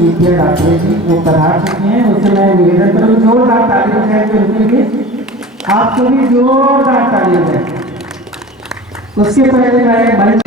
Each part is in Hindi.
विद्या डाक्टरी जी वो करा चुके हैं। उससे मैं निवेदन करूँ जोरदार ताली बजाएंगे उनके लिए। आप सभी जोरदार ताली दें। उसके पहले मैं मंच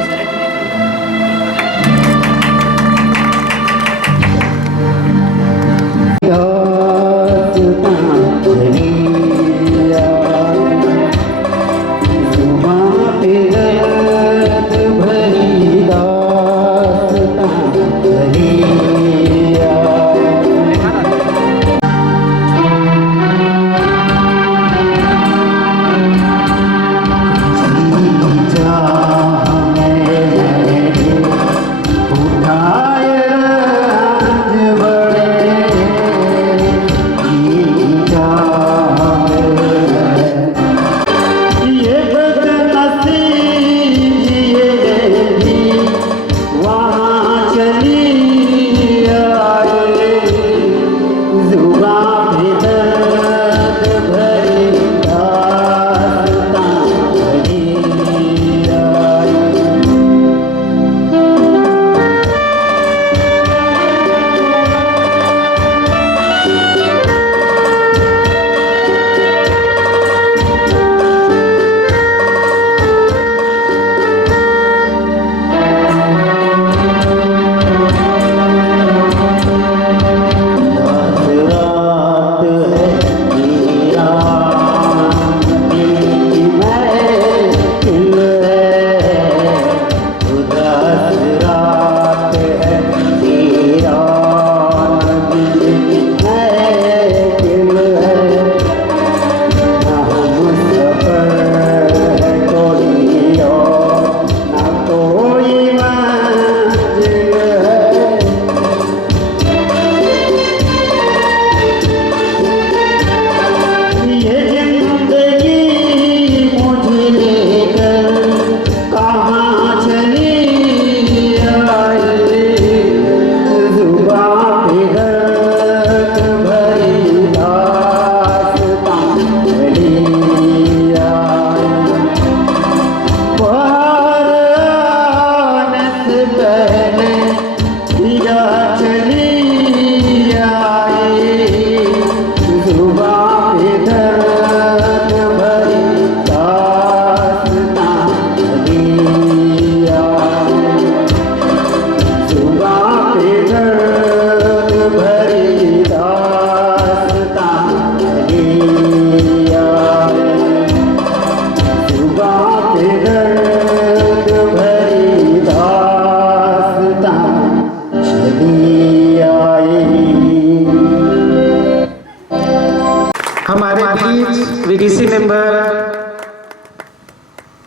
वीडीसी मेंबर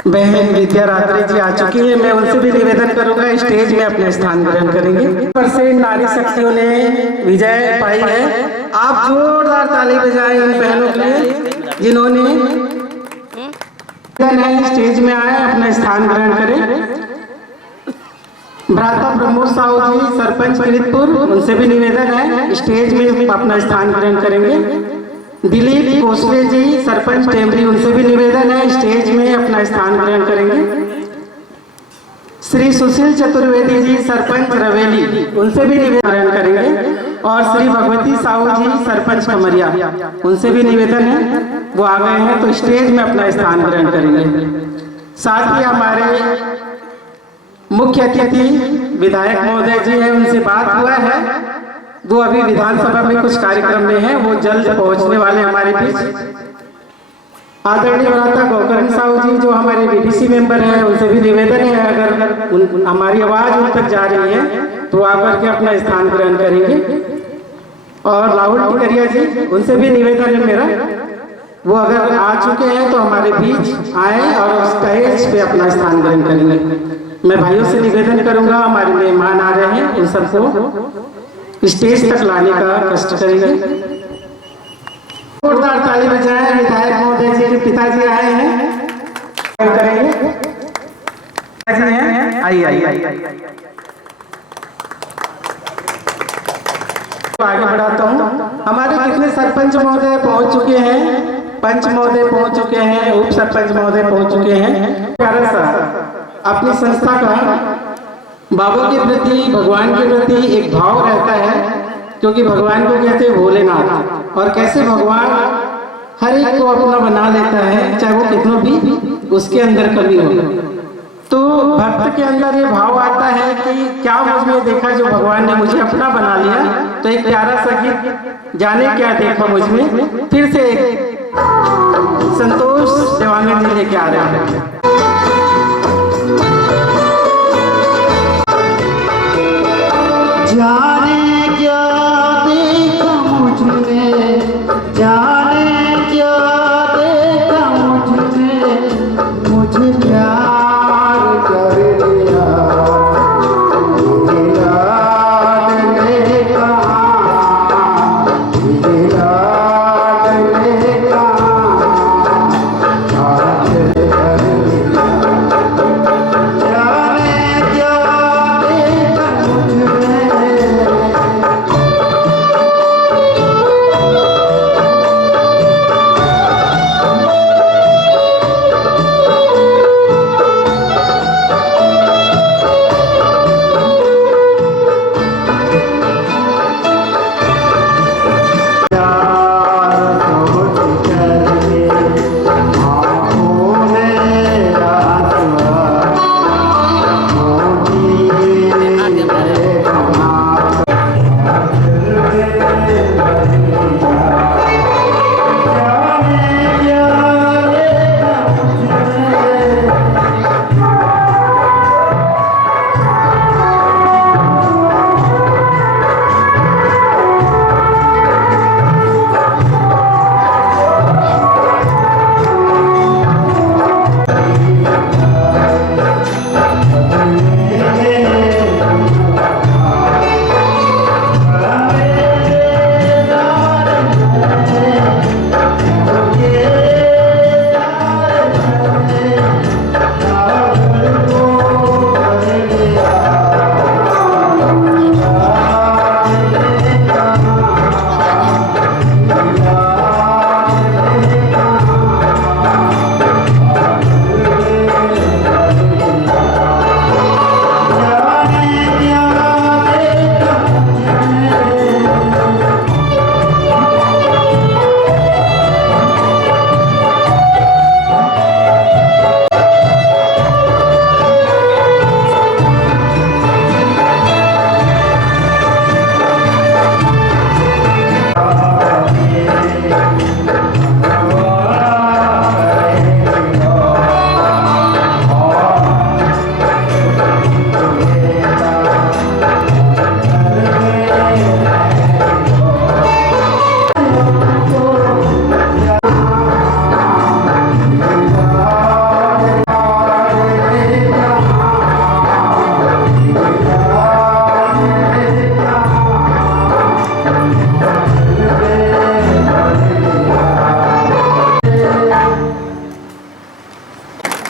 बहन विद्या रात्रि जी आ चुकी है। मैं उनसे भी निवेदन करूंगा स्टेज में अपना स्थान ग्रहण करेंगे। परसेंट नारी शक्तियों ने विजय पाई है। आप जोरदार ताली बजाएं इन बहनों के लिए जिन्होंने स्टेज में आए अपना स्थान ग्रहण करें। भ्राता प्रमोद साहू जी सरपंच किरितपुर, उनसे भी निवेदन है स्टेज में अपना स्थान ग्रहण करेंगे। दिलीप कोसले जी सरपंच टेमरी, उनसे भी निवेदन है स्टेज में अपना स्थान ग्रहण करेंगे। श्री सुशील चतुर्वेदी जी सरपंच रवेली, उनसे भी निवेदन करेंगे। और श्री भगवती साहू जी सरपंच कमरिया, उनसे भी निवेदन है, वो आ गए हैं तो स्टेज में अपना स्थान ग्रहण करेंगे। साथ ही हमारे मुख्य अतिथि विधायक महोदय जी हैं, उनसे बात हुआ है, वो अभी विधानसभा में कुछ कार्यक्रम में है, वो जल्द पहुंचने वाले हमारे बीच। आदरणीय भ्राता गोकर्ण साहू जी जो हमारे वीडीसी मेंबर हैं, उनसे भी निवेदन है अगर हमारी आवाज उन तक जा रही है तो आकर के अपना स्थान ग्रहण करेंगे। और राहुल टिकरिया जी, उनसे भी निवेदन है मेरा, वो अगर आ चुके हैं तो हमारे बीच आए और स्टेज पे अपना स्थान ग्रहण करेंगे। मैं भाइयों से निवेदन करूंगा, हमारे मेहमान आ रहे हैं, उन सबको स्टेज तक लाने का कष्ट करेंगे। जोरदार ताली बजाएं। विधायक महोदय जी के पिताजी आए हैं, करेंगे। आइए आगे बढ़ाता हूँ। हमारे कितने सरपंच महोदय पहुंच चुके हैं, पंच महोदय पहुंच चुके हैं, उप सरपंच महोदय पहुंच चुके हैं। प्यारा सा अपनी संस्था का बाबा के प्रति, भगवान के प्रति एक भाव रहता है, क्योंकि भगवान को कहते हैं भोलेनाथ। और कैसे भगवान हर एक को अपना बना लेता है, चाहे वो कितना भी उसके अंदर कमी हो। तो भक्त के अंदर ये भाव आता है कि क्या मुझमें देखा जो भगवान ने मुझे अपना बना लिया। तो एक प्यारा सा गीत, जाने क्या देखा मुझमें, फिर से एक संतोष देवानंद जी लेके आ रहे हैं। जाने क्या देखा मुझमें, जाने क्या देखा मुझमें, मुझे प्यार कर लिया। मेरी याद ने कहा, मेरी याद ने कहा, आज कर लिया। जाने क्या देखा मुझमें,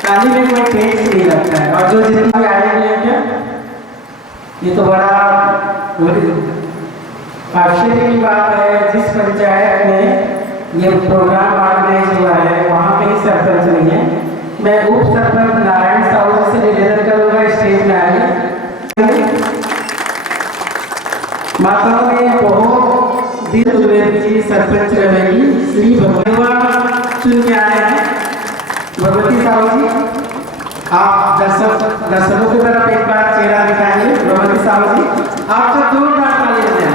गाने में कोई टेस्ट नहीं लगता है। और जो जितने भी आए हुए हैं क्या, ये तो बड़ा आश्चर्य की बात है। जिस पंचायत में ये प्रोग्राम ऑर्गेनाइज हुआ है वहाँ पे ही सरपंच नहीं है। मैं उप सरपंच नारायण साहू से निवेदन करूँगा स्टेज में आए। माताओं में बहुत दिन द्विवेदी जी सरपंच रहेगी, श्री भगवान चुन के आए हैं। भगवती साहू जी, आप दर्शकों की तरफ एक बार चेहरा दिखाइए। भगवती साहू जी, आप सब जोरदार ताली बजाएं।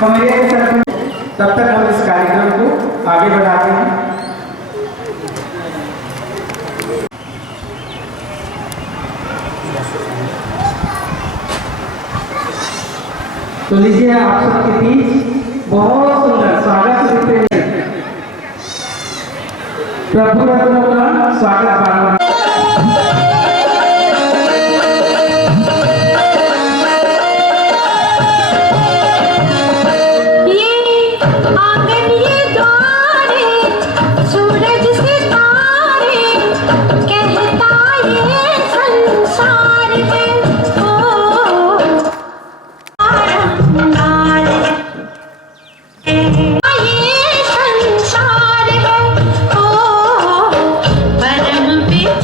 हमारे सरपंच, तब तक हम इस कार्यक्रम को आगे बढ़ाते हैं। तो लीजिए आप सबके बीच बहुत सुंदर स्वागत करते हैं प्रभु रत्नों का स्वागत बारंबार। परम पिता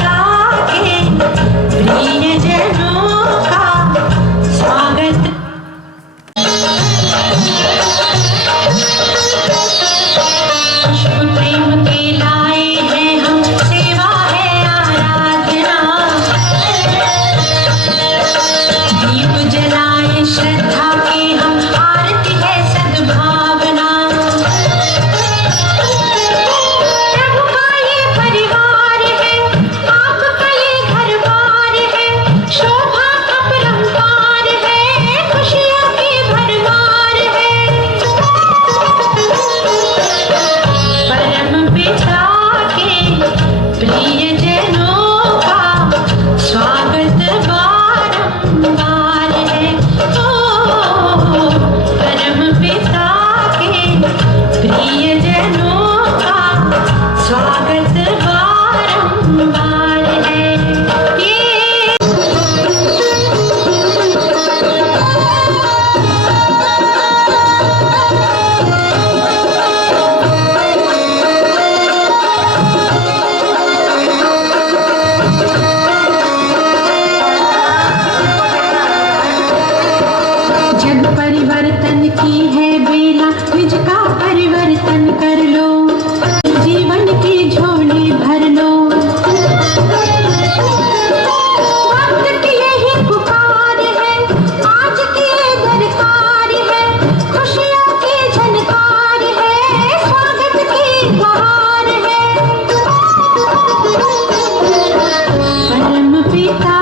परम पिता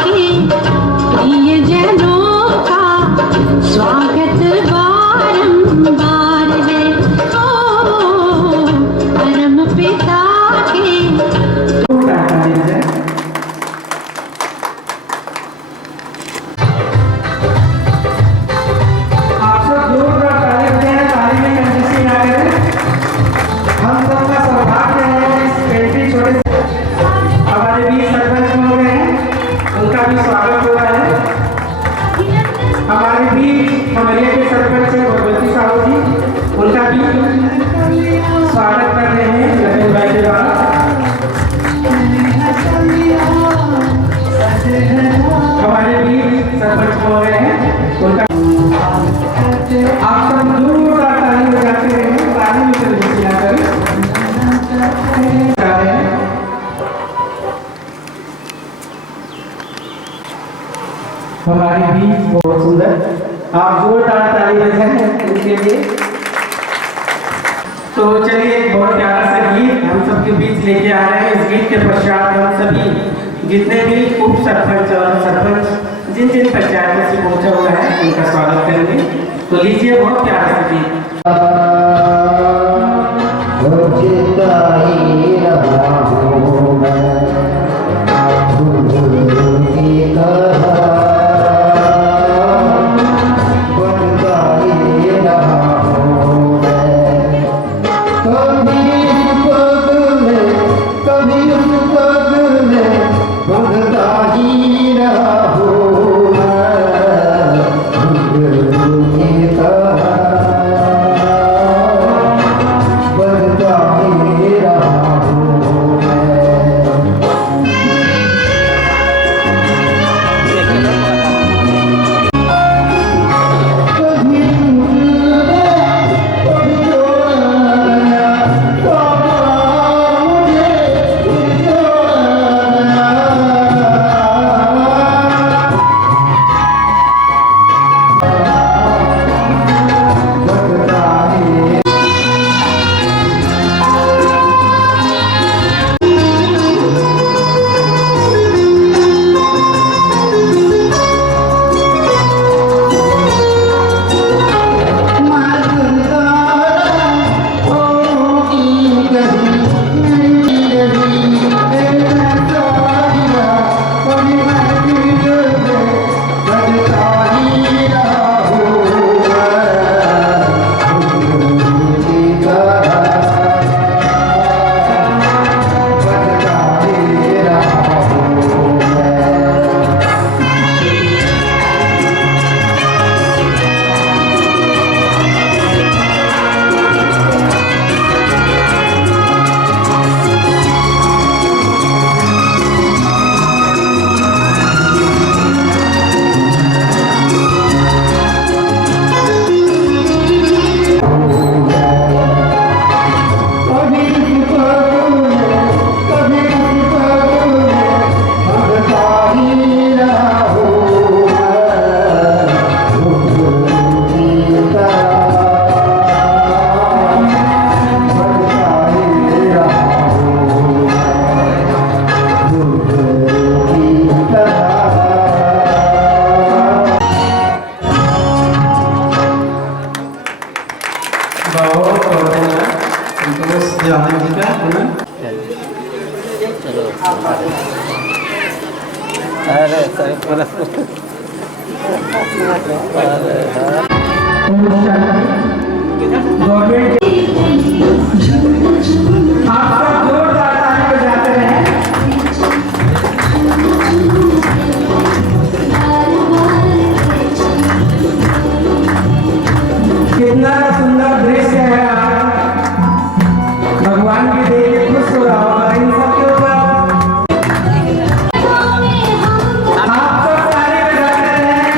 के प्रियजनों का स्वागत बारंबार है। ओ परम पिता के आप सब जोरदार ताली बजाएं, ताली में कंजूसी ना करें। हम सबका सौभाग्य है इस बेटी छोटे हमारे बीच सरपंच हो गए हैं, उनका भी स्वागत हो रहा है। हमारे बीच खमरिया के सरपंच है भगवती साहू जी, उनका भी स्वागत कर रहे हैं लखन भाई के द्वारा। हमारे बीच सरपंच हो गए हैं, उनका आप सब जोरदार ताली बजाते हैं, ताली में कंजूसी ना करें। हमारे बीच बहुत सुंदर, आप जोरदार ताली बजाएं उनके लिए। तो चलिए एक बहुत प्यारा सा गीत हम सबके बीच लेके आ रहे हैं। इस गीत के पश्चात हम सभी जितने भी उप सरपंच और सरपंच जिन जिन पंचायतों से पहुंचा हुआ है उनका स्वागत करेंगे। तो लीजिए बहुत प्यारा सा गीत। अरे सर गवर्नमेंट आप सब जोरदार ताली बजाते हैं। कितना सुंदर दृश्य है, भगवान की देख के खुश हो रहा होगा इन सबके ऊपर। आप सब ताली बजाते हैं।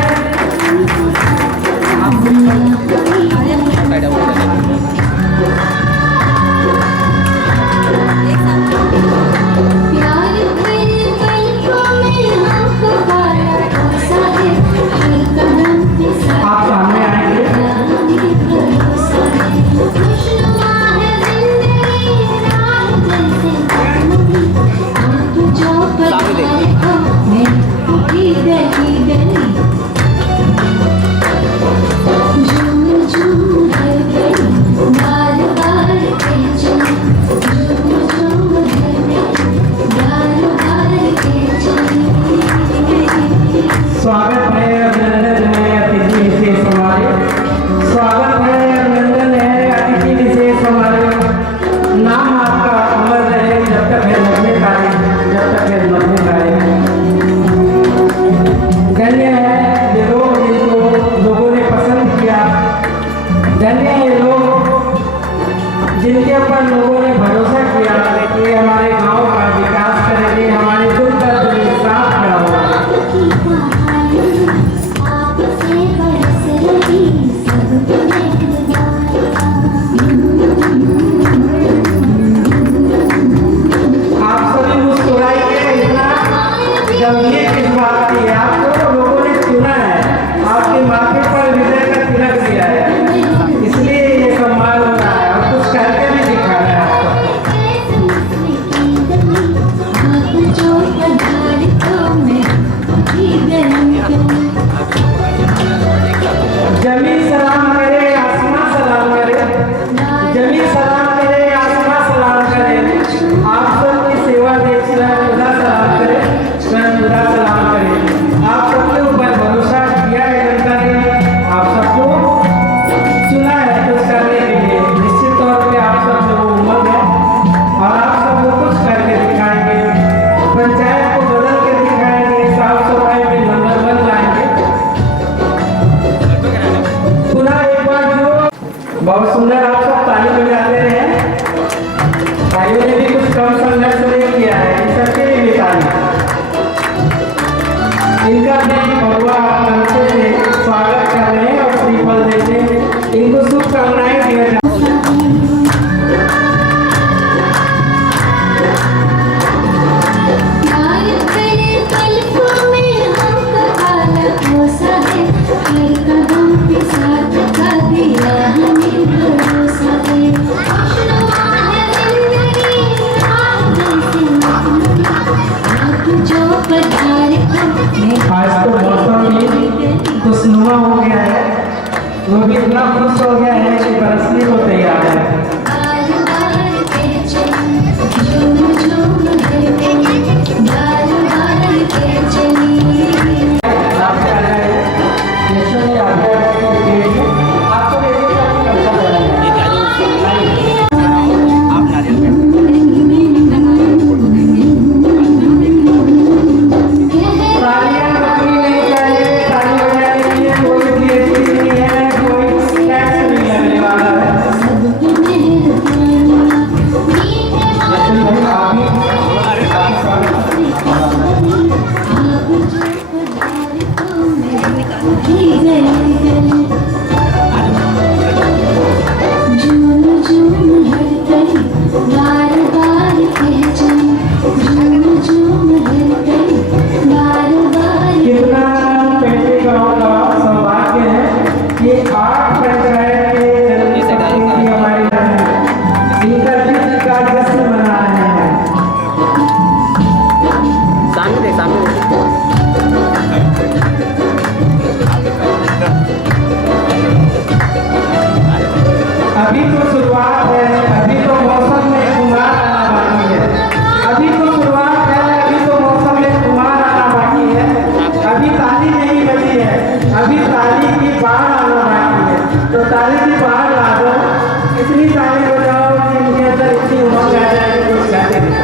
भाइयों ने भी कुछ कम संघर्ष नहीं किया है, इन सबके लिए भी ताली। इनका भी भगवान अच्छे से स्वागत कर रहे हैं और श्रीफल देते हैं। इनको शुभकामनाएं दिया जाए। आज तो मौसम भी खुशनुमा हो गया है, वो भी इतना खुश हो गया है कि बरसने को तैयार है। अभी तो शुरुआत है, अभी तो मौसम में कुमार आना बाकी है। अभी तो शुरुआत है, अभी तो मौसम में कुमार आना बाकी है। अभी ताली नहीं बजी है, अभी ताली की बाढ़ आना बाकी है। तो ताली की बाढ़ ला दो, इतनी ताली बजाओ कि इनके अंदर इतनी उमंग आ जाए कि कुछ कहते नहीं।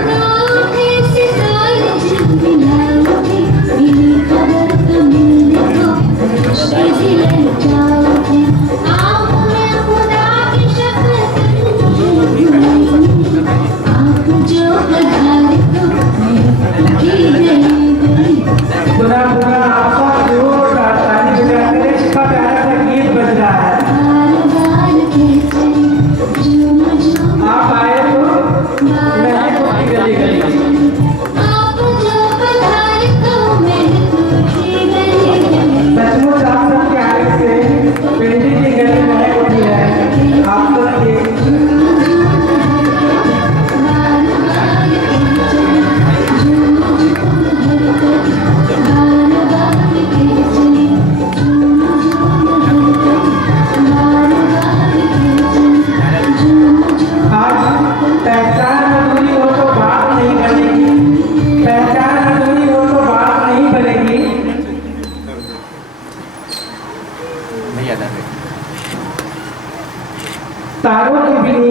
तारों के बिना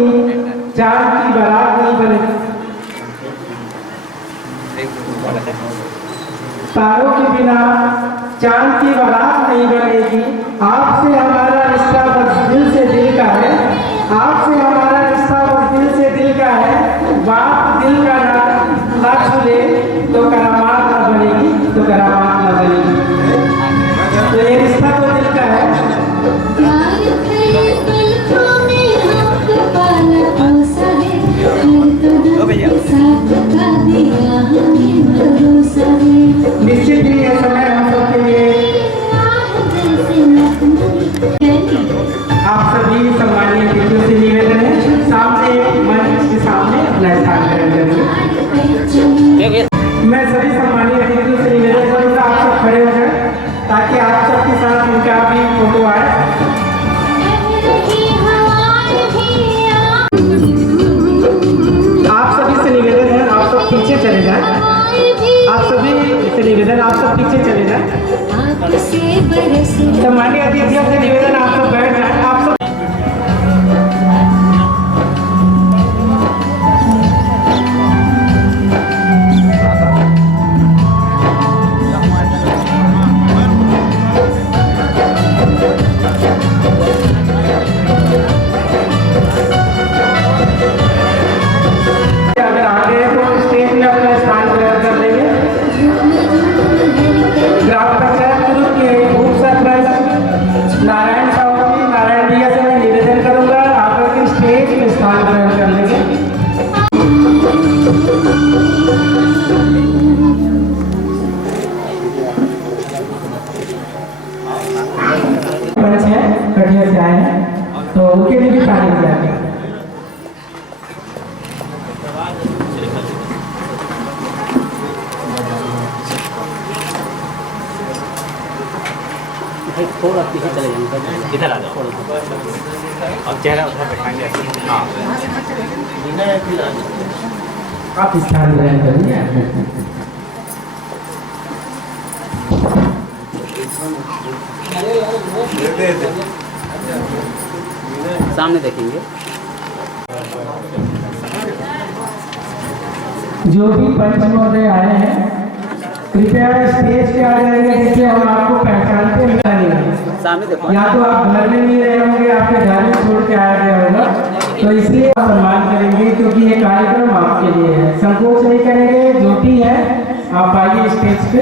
चांद की बारात नहीं बनेगी। तारों के बिना चांद की बारात नहीं बनेगी। आपसे हमारा रिश्ता बस दिल से दिल का है। आपसे हमारा रिश्ता बस दिल से दिल का है। बात दिल का ना छूले तो करामात ना बनेगी, तो करामात ना बनेगी। तो ये रिश्ता तो दिल का है। निश्चित ही यह समय हम सबके लिए आप सभी सम्मानीय अतिथियों से निवेदन है, सामने मंच के सामने अपना स्थान ग्रहण करेंगे। मैं सभी सम्मानीय अतिथियों से निवेदन करूँगा आप सब खड़े हो जाए ताकि आप सबके साथ इनका भी फोटो आए। आप सभी से निवेदन है आप सब पीछे चले जाएं। आप सभी से निवेदन आप सब पीछे चले जाएं। सम्मानीय अतिथियों से निवेदन आप सब बैठ जाएं। आप सब थोड़ा पीछे चले जाएंगे, इधर आ जाओ और चेहरा उधर बैठाएंगे। हाँ आप स्थान ग्रहण करिए। सामने देखेंगे। जो भी पंच महोदय आए हैं कृपया स्टेज पे आ जाएंगे, देखिए और आपको पहचानते मिलेंगे। सामने देखो। या तो आप घर में नहीं रहे होंगे, आपके घर में छोड़ के आया गया होगा, तो इसलिए आप सम्मान करेंगे क्योंकि ये कार्यक्रम आपके लिए है। संकोच नहीं करेंगे, जो भी है आप आइए स्टेज पे।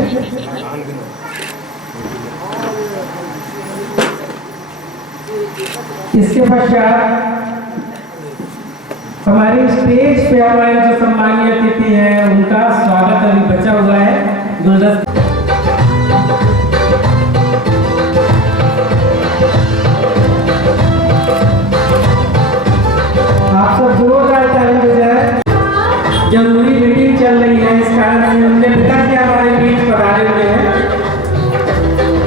इसके पश्चात हमारे स्टेज पे हमारे जो सम्मानीय अतिथि हैं उनका स्वागत अभी बचा हुआ है। गुलदस्ता आप सब जोरदार ताली बजाएं। जरूरी मीटिंग चल रही है, इस कारण से उनके पिता के हमारे बीच पधारे हुए हैं।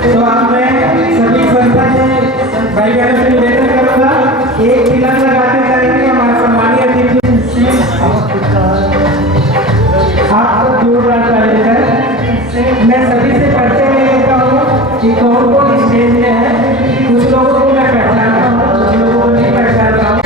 तो अब मैं सभी संस्था के भाई बहनों से निवेदन करूंगा, एक तिलक लगाते जाएंगे हमारे सम्मानीय अतिथि। आप सब जोरदार ताली बजाएं। मैं सभी से परिचय ले लेता हूँ कि कौन कौन स्टेज में है। कुछ लोगों को मैं पहचानता हूँ, कुछ लोगों को नहीं पहचानता हूँ।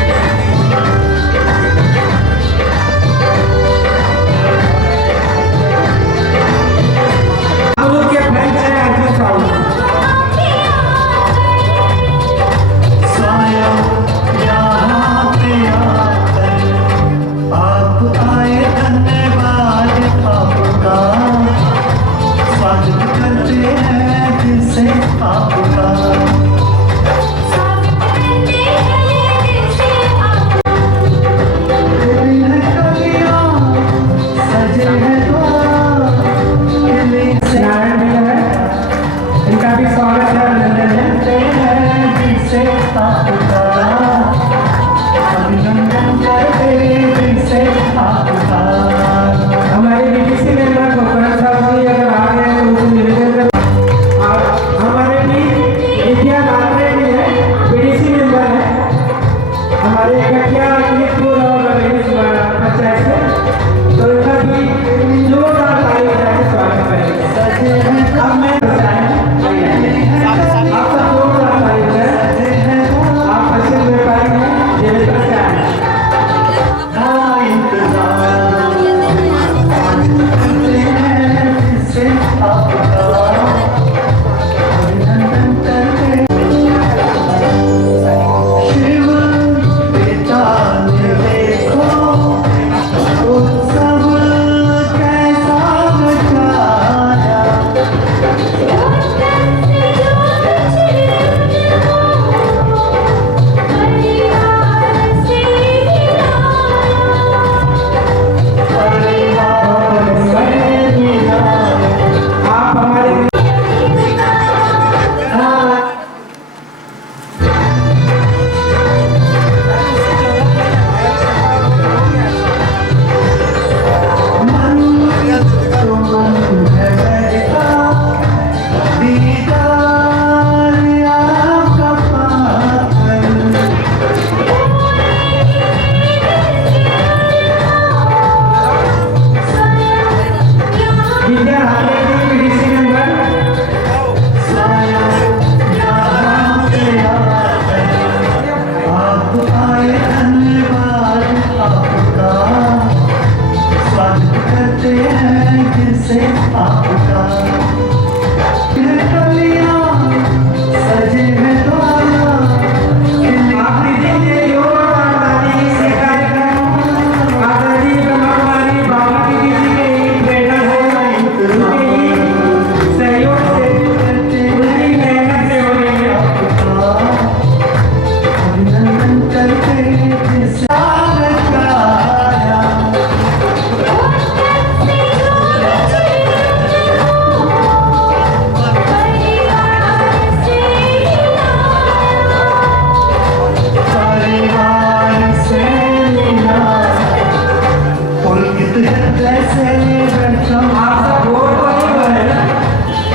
इनका भी स्वागत है, अभिनंदन है। हमारे बीटीसी मेंबर गोपाल साहब जी अगर आ गए हैं तो उनसे निवेदन कर। हमारे भी विद्या नागरे भी है, बीटीसी मेंबर है हमारे कटिया कितपुर और पंचायत से, तो इनका भी जोरदार ताली बजा के स्वागत करेंगे। अब मैं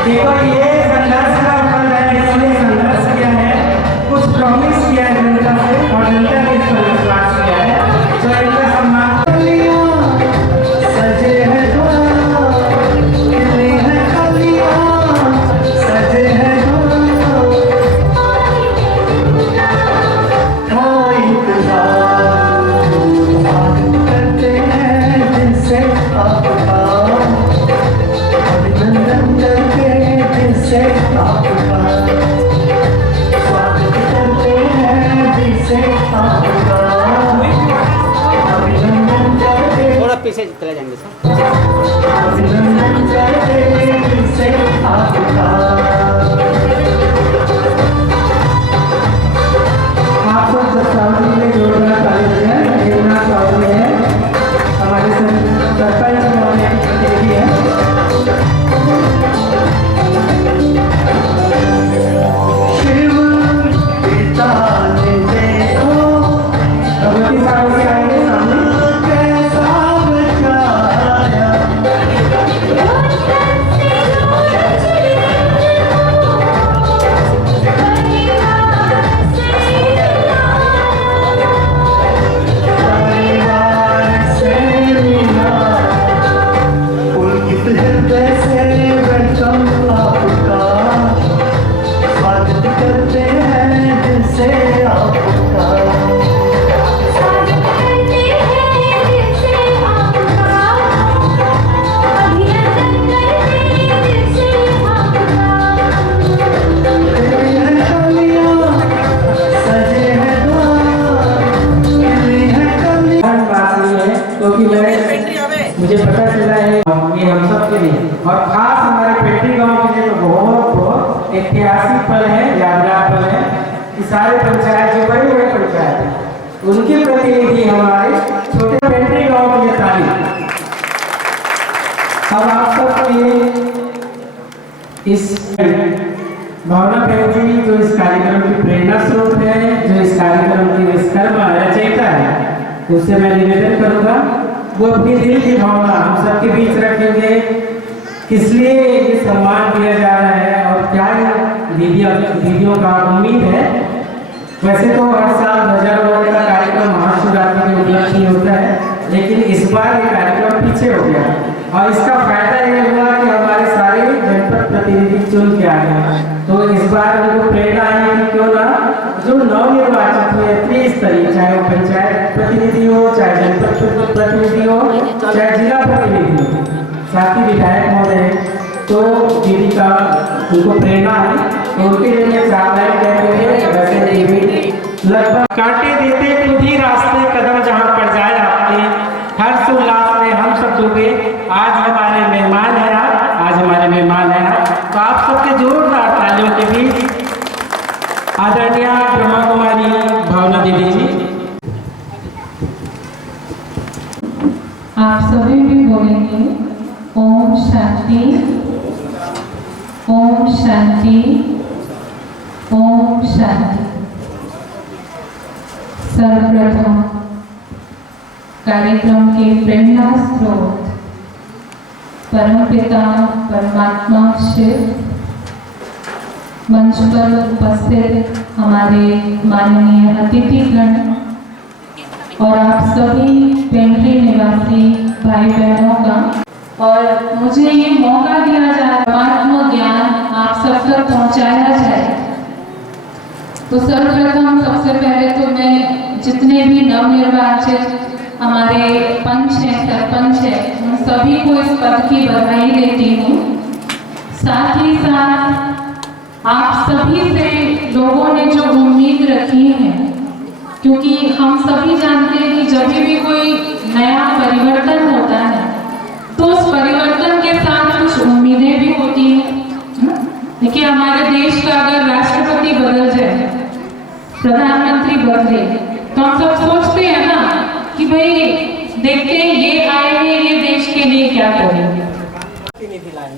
केवल ये संघर्ष का फल है, इसलिए से आपका स्वागत करते हैं दिल से आपका अभिनंदन करते थोड़ा पीछे चले जाएंगे सर। अभिनंदन करते हैं दिल से आपका। आपको दस्तावेज में जोड़ना चाहिए देवनाथ चौधरी है हमारे सरपंच महोदय की प्रतिनिधि है। शिव पिता ने देखो भगवती साहब से आएंगे सामने। कैसा बचाया परिवार से मिला पुलकित हृदय से वेलकम आपका स्वागत करते हैं दिल से आपका। सजे हैं द्वार खिली है कलियां। बात नहीं है क्योंकि मुझे पता चला है ये हम सब के लिए और खास हमारे पेटी गांव के लिए तो बहुत ऐतिहासिक पल है, यादगार पल है कि सारे पंचायत जो बड़े बड़े पंचायत हैं उनके प्रतिनिधि हमारे छोटे पेटी गांव के लिए तारीफ। अब आप सबके लिए इस भावना बहन जी जो इस कार्यक्रम की प्रेरणा स्रोत है, जो इस कार्यक्रम की विश्वकर्मा रचयिता है, उससे मैं निवेदन करूंगा वो अपनी दिल की भावना हम सबके बीच रखेंगे। किस लिए ये सम्मान दिया जा रहा है और क्या दीदियों का उम्मीद है। वैसे तो हर साल ध्वजारोहण का कार्यक्रम महाशिवरात्रि के उपलक्ष्य में होता है, लेकिन इस बार ये कार्यक्रम पीछे हो गया और इसका फायदा ये हुआ कि हमारे सारे जनपद प्रतिनिधि चुन के आ गए। तो इस बार उनको प्रेरणा आई कि क्यों ना जो नवनिर्वाचित हुए त्रिस्तरीय, चाहे वो पंचायत प्रतिनिधि हो, चाहे जनपद प्रतिनिधि हो, चाहे जिला प्रतिनिधि हो, साथ ही विधायक महोदय, तो दीदी का उनको प्रेरणा आई तो उनके लिए मैं चाहता कहते हैं वैसे दीदी लगभग कांटे देते खुद ही रास्ते कदम जहाँ पड़ जाए आपके हर्ष उल्लास में हम सब डूबे। आज हमारे मेहमान हैं आप, आज हमारे मेहमान हैं आप, तो आप सबके जोरदार तालियों के बीच आदरणीय ब्रह्मा कुमारी भावना दीदी जी। आप सभी भी बोलेंगे ओम शांति, ओम शांति, ओम शांति। सर्वप्रथम कार्यक्रम के प्रेरणा स्रोत परमपिता परमात्मा शिव, मंच पर उपस्थित हमारे माननीय अतिथिगण और आप सभी पेंड्री निवासी भाई बहनों का, और मुझे ये मौका दिया जाए परमात्मा ज्ञान आप सब तक पहुंचाया जाए। तो सर्वप्रथम सबसे पहले तो मैं जितने भी नवनिर्वाचित हमारे पंच हैं, सरपंच हैं, उन सभी को इस पद की बधाई देती हूँ। साथ ही साथ आप सभी से लोगों ने जो उम्मीद रखी है, क्योंकि हम सभी जानते हैं कि जब भी कोई नया परिवर्तन होता है तो उस परिवर्तन के साथ कुछ उम्मीदें भी होती हैं। देखिए हमारे देश का अगर राष्ट्रपति बदल जाए, प्रधानमंत्री बदले, तो हम सब सोचते हैं ना कि भाई देखते हैं ये आएंगे, ये देश के लिए क्या करेंगे। प्रतिनिधि लाएं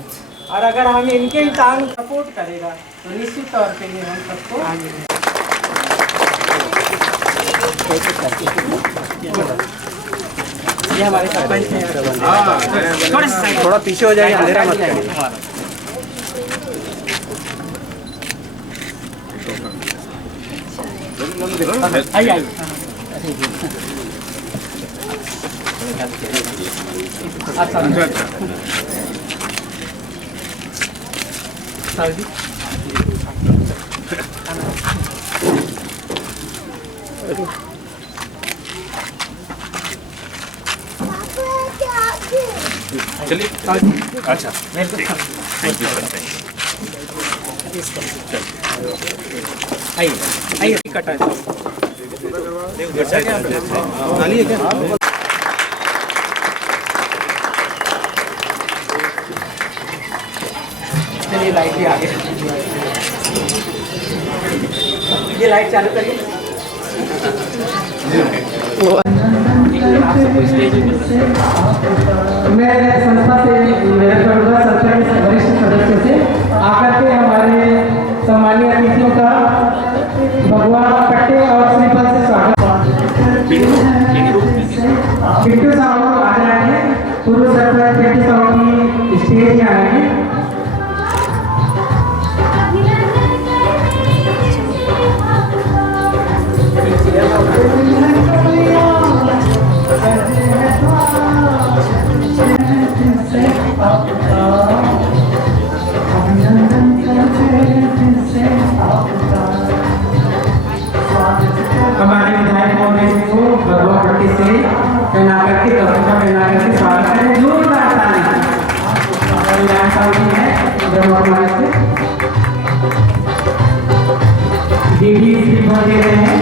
और अगर हम इनके ही टांग सपोर्ट करेगा तो निश्चित तौर पे ये हम सबको आगे ये हमारे सरपंच हैं। थोड़ा पीछे हो जाइए, अंधेरा मत करिए। आइए चलिए अच्छा थैंक यू सर। आइए आइए कटा है डालिए क्या चलिए लाइट भी आ गई ये लाइट चालू करिए मैं संस्था से निवेदन करूँगा संस्था के वरिष्ठ सदस्यों से आकर के हमारे सम्मानीय अतिथियों का भगवान पट्टे और श्रीफल से स्वागत। पिंटू साहब आ जाएंगे पूर्व सरपंच पिंटू साहब की स्टेज में आएंगे। हमारे विधायक महोदय जी को भगवा पट्टी से पहना करके कपड़ा पहना करके स्वागत करें जोरदार ताली है हमारे से दीदी श्रीफल दे रहे हैं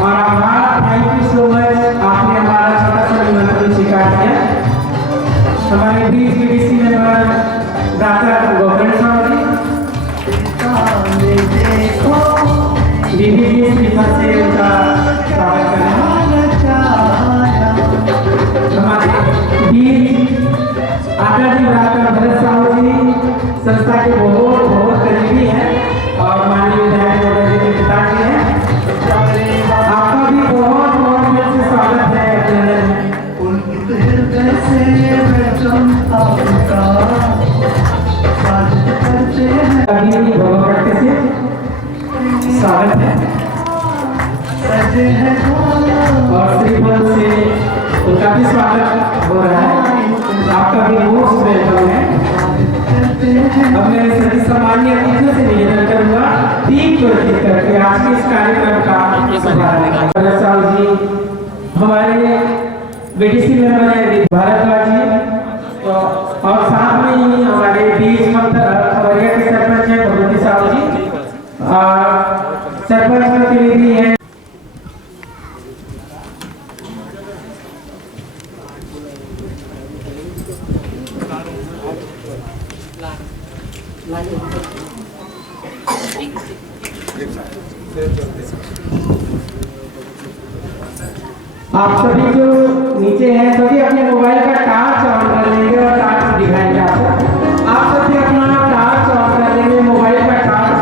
और आभार थैंक यू सो मच आपने हमारा छोटा सा निमंत्रण स्वीकार किया। हमारे बीच बीडीसी मेंबर डॉक्टर गोविंद साहब जी दीदी जी श्रीफल से उनका स्वागत करें। हमारे बीच आचार्य डॉक्टर भरत साहब जी संस्था के बहुत बहुत करीबी हैं और माननीय विधायक महोदय जी के पिताजी हैं। आपका भी बहुत बहुत दिल से स्वागत है भगवती से स्वागत है और श्रीफल से उनका भी स्वागत हो रहा है। आपका भी मोस्ट वेलकम है। अब मैं सभी सामान्य अतिथियों से निवेदन करूंगा दीप प्रज्वलित करके आज के इस कार्यक्रम का शुभारंभ करें। साहब जी हमारे बीडीसी मेंबर है भारद्वाज जी और साथ में ही हमारे बीच खबरिया के सरपंच है भगवती साहब जी और सरपंच प्रतिनिधि है आप सभी जो नीचे हैं सभी अपने मोबाइल का टार्च ऑन कर लेंगे और टार्च दिखाएंगे आपको। आप सभी अपना टार्च ऑन कर लेंगे मोबाइल का टार्च।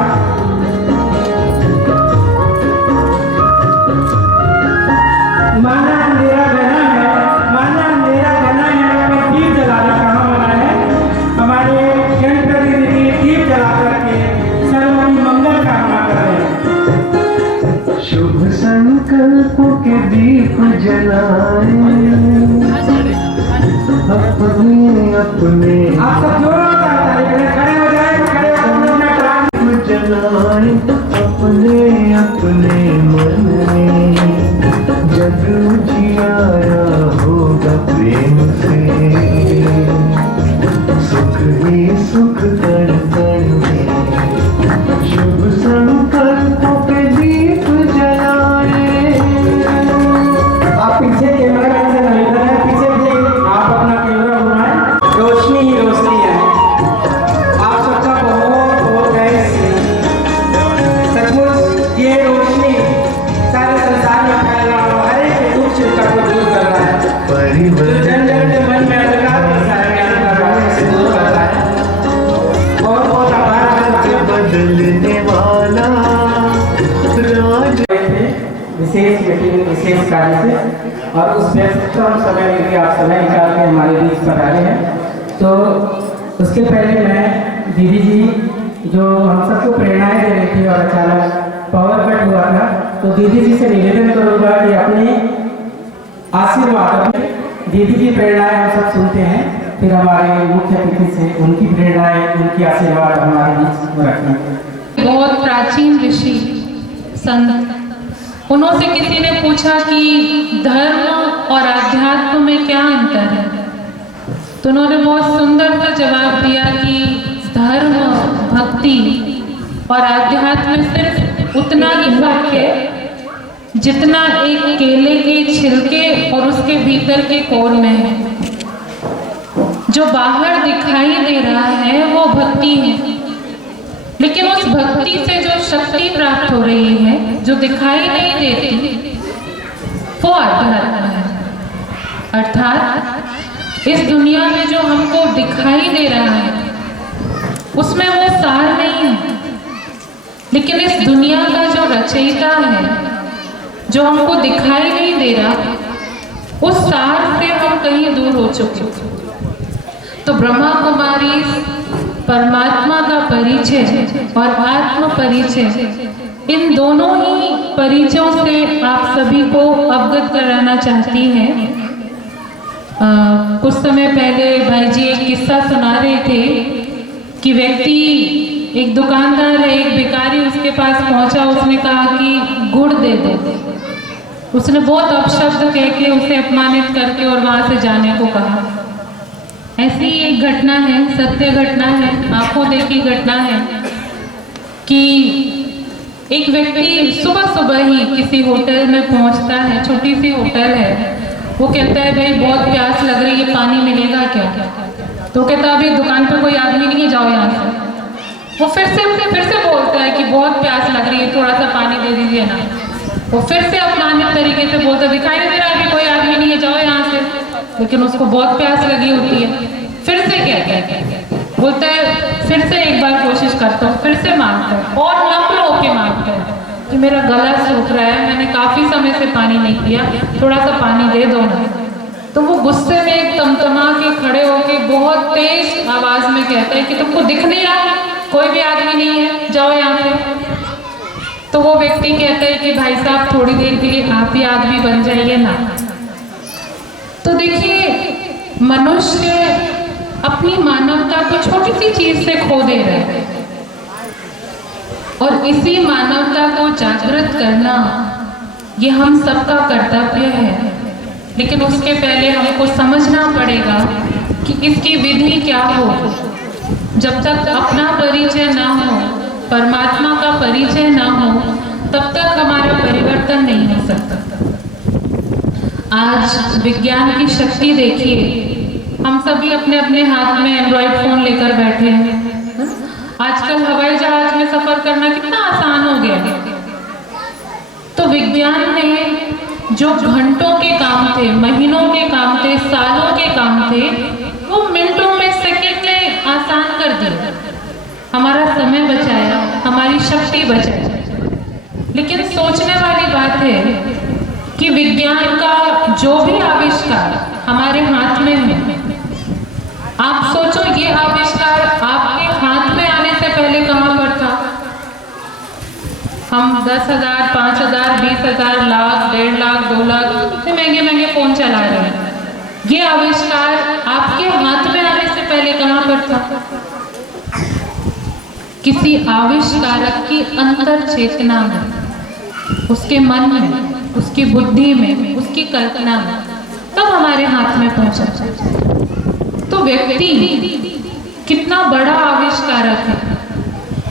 माना अंधेरा घना है पर दीप जलाना कहाँ मना है। हमारे जनप्रतिनिधि दीप जला करके सर्वमंगल मंगल कामना कर रहे हैं। शुभ संकल्पों के दीप जलाए अपने आप सब जोरदार ताली बजाएं, खड़े हो जाएं, खड़े हो अपना टाइम जलाए अपने मन में जग जियारा होगा प्रेम से सुख ही सुख कर में शुभ संकल्पों के दीप जलाए। आप पीछे कैमरा से निवेदन है पीछे भी आप अपना कैमरा घुमाएं। रोशनी ही रोशनी है। आप सबका बहुत बहुत थैंक्स। सचमुच ये रोशनी सारे संसार में फैल रहा हो हर एक दुख चिंता को दूर कर रहा है। जो जन जन के मन में अंधकार फैलाया कर रहा है उसे दूर कर रहा है। बहुत बहुत आभार बदलने वाला राज विशेष मीटिंग विशेष कार्य से और उस व्यस्ततम समय में भी आप समय निकाल के हमारे बीच पर आए हैं। तो उसके पहले मैं दीदी जी जो हम सबको प्रेरणाएं दे रही थी और अचानक पावर कट हुआ था तो दीदी जी से निवेदन करूंगा कि अपने आशीर्वाद दीदी की प्रेरणाएं हम सब सुनते हैं फिर हमारे मुख्य अतिथि से उनकी प्रेरणाएं उनकी आशीर्वाद हमारे बीच रखें। बहुत प्राचीन ऋषि संत उन्होंने किसी ने पूछा कि धर्म और आध्यात्म में क्या अंतर है तो उन्होंने बहुत सुंदर सा जवाब दिया कि धर्म भक्ति और आध्यात्म में सिर्फ उतना ही फर्क है जितना एक केले के छिलके और उसके भीतर के कोर में है। जो बाहर दिखाई दे रहा है वो भक्ति है, लेकिन उस भक्ति से जो शक्ति प्राप्त हो रही है, जो दिखाई नहीं देती, वो आध्यात्म है। अर्थात इस दुनिया में जो हमको दिखाई दे रहा है उसमें वो सार नहीं है, लेकिन इस दुनिया का जो रचयिता है, जो हमको दिखाई नहीं दे रहा, उस सार से हम कहीं दूर हो चुके। तो ब्रह्मा कुमारी परमात्मा का परिचय और आत्म परिचय, इन दोनों ही परिचयों से आप सभी को अवगत कराना चाहती हैं। कुछ समय पहले भाई जी एक किस्सा सुना रहे थे कि व्यक्ति, एक दुकानदार है, एक भिखारी उसके पास पहुंचा, उसने कहा कि गुड़ दे दो। उसने बहुत अपशब्द कह के उसे अपमानित करके और वहां से जाने को कहा। ऐसी एक घटना है, सत्य घटना है, आंखों देखी घटना है कि एक व्यक्ति सुबह सुबह ही किसी होटल में पहुंचता है, छोटी सी होटल है। वो कहता है भाई बहुत प्यास लग रही है, पानी मिलेगा क्या? तो कहता है अभी दुकान पर कोई आदमी नहीं है, जाओ यहाँ से। वो फिर से बोलता है कि बहुत प्यास लग रही है, थोड़ा सा पानी दे दीजिए ना। वो फिर से अपमानित तरीके से बोलता है दिखाई नहीं दे रहा, अभी कोई आदमी नहीं है, जाओ यहाँ से। लेकिन उसको बहुत प्यास लगी होती है। फिर से कहता है, बोलता है फिर से एक बार कोशिश करता हूँ, फिर से मांगता है और नम्र होके मांगता है कि मेरा गला सूख रहा है, मैंने काफी समय से पानी नहीं पिया, थोड़ा सा पानी दे दो ना। तो वो गुस्से में तमतमा के खड़े होके बहुत तेज आवाज में कहता है कि तुमको दिख नहीं रहा, कोई भी आदमी नहीं है, जाओ यहाँ से। तो वो व्यक्ति कहता है कि भाई साहब थोड़ी देर के लिए आप ही आदमी बन जाइए ना। तो देखिए, मनुष्य अपनी मानवता को छोटी सी चीज से खो दे रहा है, और इसी मानवता को जागृत करना ये हम सबका कर्तव्य है। लेकिन उसके पहले हमको समझना पड़ेगा कि इसकी विधि क्या हो। जब तक अपना परिचय ना हो, परमात्मा का परिचय ना हो, तब तक हमारा परिवर्तन नहीं हो सकता। आज विज्ञान की शक्ति देखिए, हम सभी अपने अपने हाथ में एंड्रॉइड फोन लेकर बैठे हैं। आजकल हवाई जहाज में सफर करना कितना आसान हो गया है। तो विज्ञान ने जो घंटों के काम थे, महीनों के काम थे, सालों के काम थे, वो मिनटों में, सेकंड में आसान कर दिया। हमारा समय बचाया, हमारी शक्ति बचाई। लेकिन सोचने वाली बात है कि विज्ञान का जो भी आविष्कार हमारे हाथ में है, आप सोचो ये आविष्कार आपके हाथ में आने से पहले कहां पर था? हम 10,000, 5,000, 20,000, लाख, 1.5 लाख, 2 लाख इतने महंगे महंगे फोन चला रहे हैं। ये आविष्कार आपके हाथ में आने से पहले कहां पर था? किसी आविष्कारक की अंतर चेतना में, उसके मन में, उसकी बुद्धि में, उसकी कल्पना में, तब हमारे हाथ में पहुंचा। तो व्यक्ति कितना बड़ा आविष्कारक है।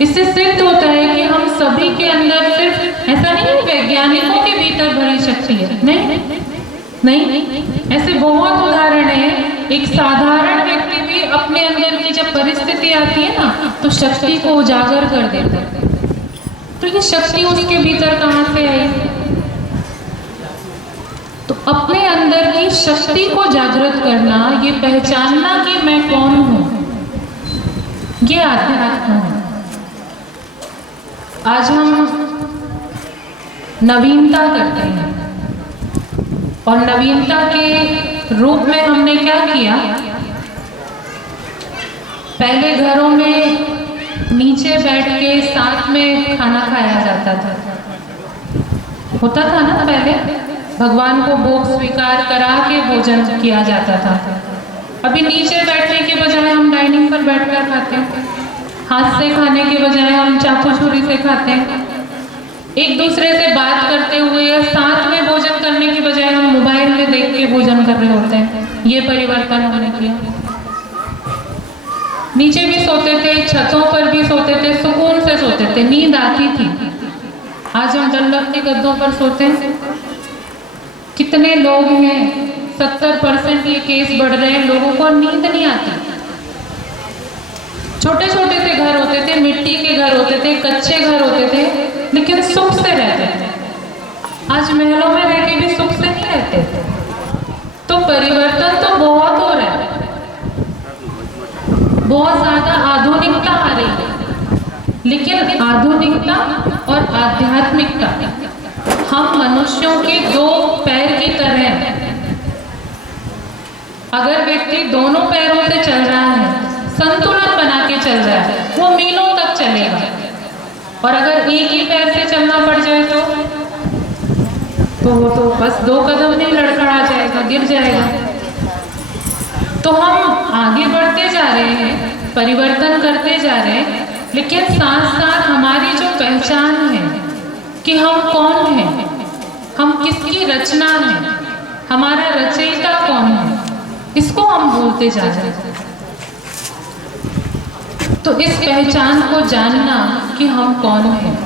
इससे सिद्ध होता है कि हम सभी के अंदर सिर्फ, ऐसा नहीं है वैज्ञानिकों के भीतर भरी शक्ति है, नहीं, ऐसे बहुत उदाहरण है। एक साधारण व्यक्ति भी अपने अंदर की जब परिस्थिति आती है ना, तो शक्ति को उजागर कर देता है। तो ये शक्ति उसके भीतर कहां से आई? तो अपने अंदर की शक्ति को जागृत करना, ये पहचानना कि मैं कौन हूं, ये आध्यात्म है। आज हम नवीनता करते हैं, और नवीनता के रूप में हमने क्या किया? पहले घरों में नीचे बैठ के साथ में खाना खाया जाता था, होता था ना पहले। भगवान को भोग स्वीकार करा के भोजन किया जाता था। अभी नीचे बैठने के बजाय हम डाइनिंग पर बैठकर खाते हैं, हाथ से खाने के बजाय हम चाकू छुरी से खाते हैं। एक दूसरे से बात करते हुए या साथ में भोजन करने के बजाय हम मोबाइल में देख के भोजन कर रहे होते हैं। ये परिवर्तन हमने किया। नीचे भी सोते थे, छतों पर भी सोते थे, सुकून से सोते थे, नींद आती थी। आज हम डल्लब के गद्दों पर सोते हैं। कितने लोग हैं, 70% ये केस बढ़ रहे हैं, लोगों को नींद नहीं आती। छोटे छोटे से घर होते थे, मिट्टी के घर होते थे, कच्चे घर होते थे, लेकिन सुख से रहते थे। आज महलों में रह के भी सुख से नहीं रहते। तो परिवर्तन तो बहुत हो रहा है, बहुत ज्यादा आधुनिकता आ रही है, लेकिन आधुनिकता और आध्यात्मिकता हम मनुष्यों के दो पैर की तरह हैं। अगर व्यक्ति दोनों पैरों से चल रहा है, संतुलन बना के चल रहा है, वो मीलों तक चलेगा। और अगर एक ही पैर से चलना पड़ जाए तो वो तो बस 2 कदम नहीं लड़खड़ा जाएगा, गिर जाएगा। तो हम आगे बढ़ते जा रहे हैं, परिवर्तन करते जा रहे हैं, लेकिन साथ साथ हमारी जो पहचान है कि हम कौन हैं, हम किसकी रचना हैं, हमारा रचयिता कौन है, इसको हम भूलते जा रहे हैं। तो इस पहचान को जानना कि हम कौन हैं।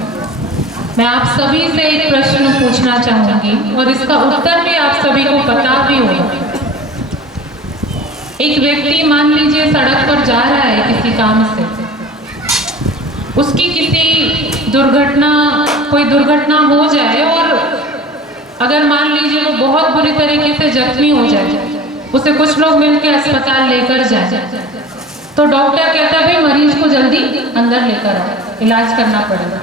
मैं आप सभी से एक प्रश्न पूछना चाहूंगी और इसका उत्तर भी आप सभी को पता भी होगा। एक व्यक्ति मान लीजिए सड़क पर जा रहा है किसी काम से, उसकी कोई दुर्घटना हो जाए और अगर मान लीजिए वो बहुत बुरी तरीके से जख्मी हो जाए, उसे कुछ लोग मिलकर अस्पताल लेकर जाए, तो डॉक्टर कहता है भाई मरीज को जल्दी अंदर लेकर आओ, इलाज करना पड़ेगा।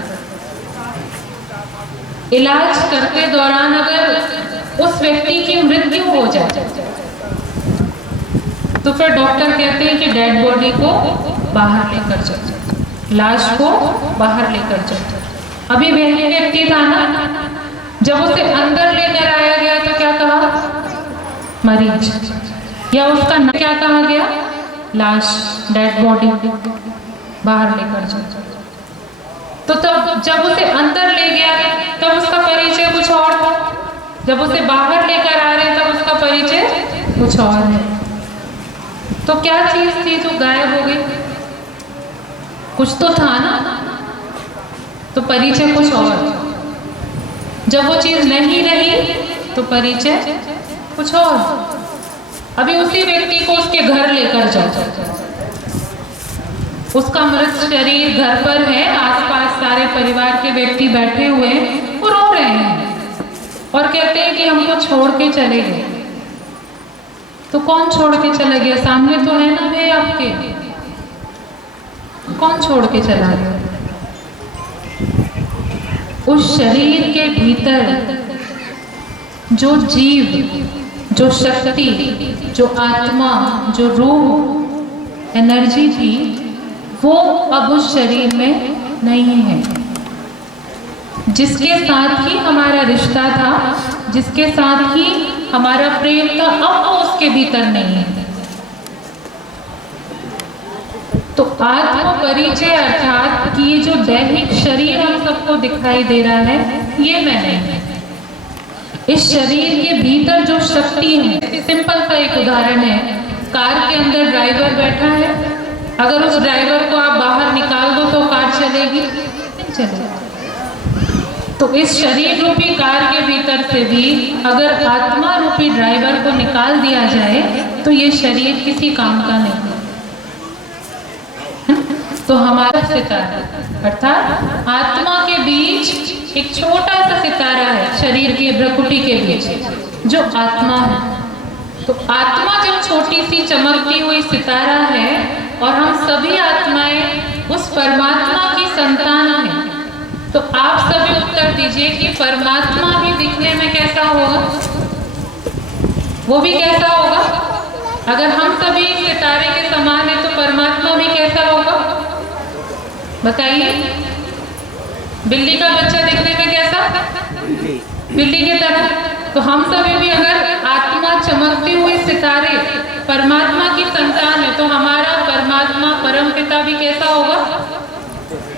इलाज करते दौरान अगर उस व्यक्ति की मृत्यु हो जाए तो फिर डॉक्टर कहते हैं कि डेड बॉडी को बाहर लेकर चलो, लाश को बाहर लेकर चलो। अभी वही व्यक्ति था ना, जब उसे अंदर लेकर आया गया तो क्या कहा? मरीज, या उसका नाम क्या कहा गया? लाश, डेड बॉडी बाहर लेकर चलो। तो तब जब उसे अंदर ले गया तब उसका परिचय कुछ और था, जब उसे बाहर लेकर आ रहे तब उसका परिचय कुछ और है। तो क्या चीज थी जो गायब हो गई? कुछ तो था ना, तो परिचय कुछ और। जब वो चीज नहीं रही तो परिचय कुछ और। अभी उसी व्यक्ति को उसके घर लेकर जाओ, उसका मृत शरीर घर पर है, आसपास सारे परिवार के व्यक्ति बैठे हुए हैं, वो रो रहे हैं और कहते हैं कि हमको छोड़ के चले गए। तो कौन छोड़ के चले गया? सामने तो है ना भाई आपके, कौन छोड़ के चला गया? उस शरीर के भीतर जो जीव, जो शक्ति, जो आत्मा, जो रूह, एनर्जी थी, वो अब उस शरीर में नहीं है। जिसके साथ ही हमारा रिश्ता था, जिसके साथ ही हमारा प्रेम था, अब वो उसके भीतर नहीं है। तो आत्म परिचय अर्थात कि ये जो दैहिक शरीर हम सबको दिखाई दे रहा है, ये मैं नहीं है। इस शरीर के भीतर जो शक्ति है, सिंपल सा एक उदाहरण है, कार के अंदर ड्राइवर बैठा है, अगर उस ड्राइवर को आप बाहर निकाल दो तो कार चलेगी? नहीं चलेगी। तो इस शरीर रूपी कार के भीतर से भी अगर आत्मा रूपी ड्राइवर को निकाल दिया जाए तो ये शरीर किसी काम का नहीं। तो हमारा सितारा अर्थात आत्मा के बीच एक छोटा सा सितारा है, शरीर के भ्रकुटी के बीच, जो आत्मा है। तो आत्मा जब छोटी सी चमकती हुई सितारा है और हम सभी आत्माएं उस परमात्मा की संतान हैं, तो आप सभी उत्तर दीजिए कि परमात्मा भी दिखने में कैसा होगा? वो भी कैसा होगा? अगर हम सभी सितारे के समान हैं तो परमात्मा भी कैसा होगा? बताइए। बिल्ली का बच्चा दिखने में कैसा? बिल्ली की तरह। तो हम सभी भी अगर आत्मा चमकती हुई सितारे परमात्मा की संतान है तो हमारा परमात्मा परमपिता भी कैसा होगा?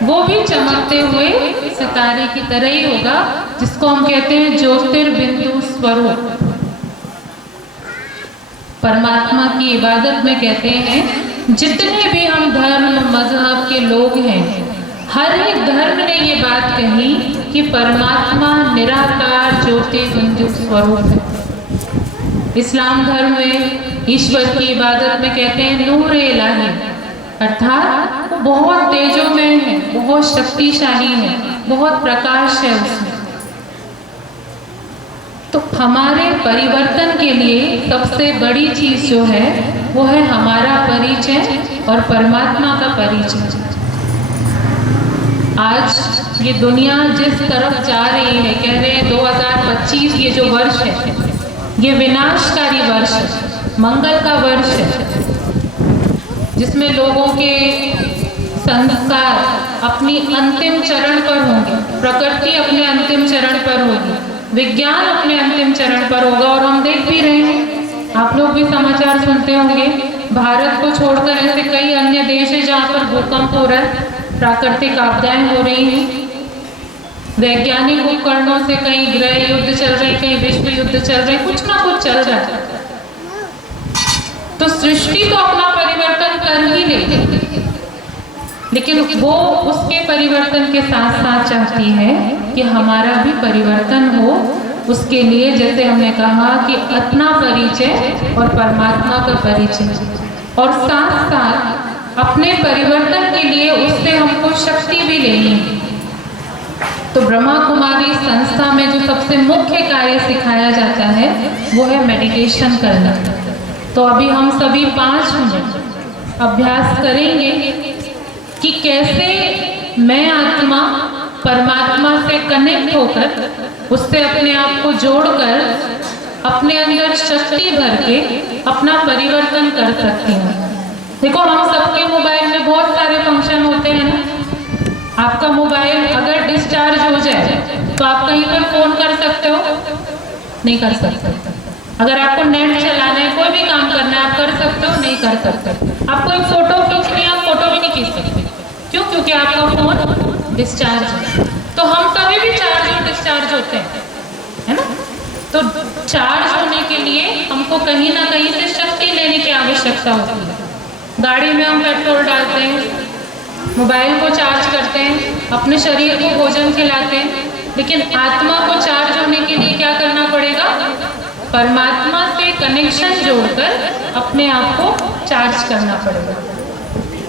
वो भी चमकते हुए सितारे की तरह ही होगा, जिसको हम कहते हैं ज्योतिर्बिंदु स्वरूप। परमात्मा की इबादत में कहते हैं जितने भी हम धर्म मजहब के लोग हैं, हर एक धर्म ने ये बात कही कि परमात्मा निराकार ज्योति बिंदु स्वरूप है। इस्लाम धर्म में ईश्वर की इबादत में कहते हैं नूर इलाही, अर्थात वो बहुत तेजोमय है, बहुत शक्तिशाली है, बहुत प्रकाश है उसमें। तो हमारे परिवर्तन के लिए सबसे बड़ी चीज जो है वो है हमारा परिचय और परमात्मा का परिचय। आज ये दुनिया जिस तरफ जा रही है, कह रहे हैं 2025 ये जो वर्ष है ये विनाशकारी वर्ष है, मंगल का वर्ष है, जिसमें लोगों के संस्कार अपनी अंतिम चरण पर होंगे, प्रकृति अपने अंतिम चरण पर होगी, विज्ञान अपने अंतिम चरण पर होगा। और हम देख भी रहे हैं, आप लोग भी समाचार सुनते होंगे, भारत को छोड़कर ऐसे कई अन्य देश है जहाँ पर भूकंप हो रहा है, प्राकृतिक आपदाएं हो रही हैं, वैज्ञानिक उपकरणों से कहीं गृह युद्ध चल रहे, कहीं विश्व युद्ध चल रहे, कुछ ना कुछ चल रहा है। तो सृष्टि तो अपना परिवर्तन कर ही ले, लेकिन वो उसके परिवर्तन के साथ साथ चाहती है कि हमारा भी परिवर्तन हो। उसके लिए जैसे हमने कहा कि अपना परिचय और परमात्मा का परिचय, और साथ साथ अपने परिवर्तन के लिए उससे हमको शक्ति भी लेनी है। तो ब्रह्मा कुमारी संस्था में जो सबसे मुख्य कार्य सिखाया जाता है वो है मेडिटेशन करना। तो अभी हम सभी 5 मिनट अभ्यास करेंगे कि कैसे मैं आत्मा परमात्मा से कनेक्ट होकर, उससे अपने आप को जोड़कर, अपने अंदर शक्ति भर के अपना परिवर्तन कर सकती हूँ। देखो, हम सबके मोबाइल में बहुत सारे फंक्शन होते हैं ना। आपका मोबाइल अगर डिस्चार्ज हो जाए तो आप कहीं पर फोन कर सकते हो? नहीं कर सकते। अगर आपको नेट चलाना है, कोई भी काम करना है, आप कर सकते हो? नहीं कर सकते। आपको एक फोटो खींचनी है, आप फोटो भी नहीं खींच सकते। क्यों? क्योंकि आपका फोन डिस्चार्ज है। तो हम कभी भी चार्ज और डिस्चार्ज होते हैं, है ना? तो चार्ज होने के लिए हमको कहीं ना कहीं से शक्ति लेने की आवश्यकता होती है। गाड़ी में हम पेट्रोल डालते हैं, मोबाइल को चार्ज करते हैं, अपने शरीर को भोजन खिलाते हैं, लेकिन आत्मा को चार्ज होने के लिए क्या करना पड़ेगा? परमात्मा से कनेक्शन जोड़कर अपने आप को चार्ज करना पड़ेगा।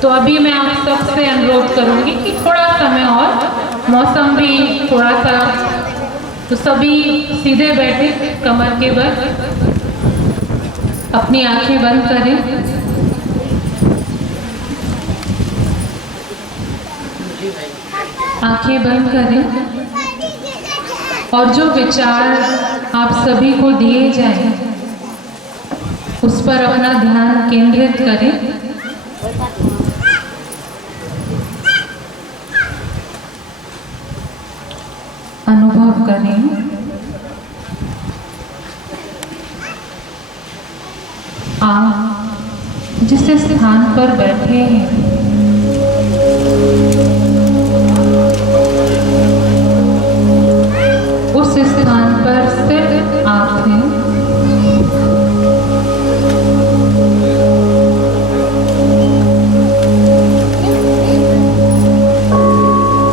तो अभी मैं आप सबसे अनुरोध करूंगी कि थोड़ा समय और, मौसम भी थोड़ा सा, तो सभी सीधे बैठे कमर के बल, अपनी आंखें बंद करें। आंखें बंद करें और जो विचार आप सभी को दिए जाएं उस पर अपना ध्यान केंद्रित करें। अनुभव करें आप जिस स्थान पर बैठे हैं उस स्थान पर सिर्फ आप हैं।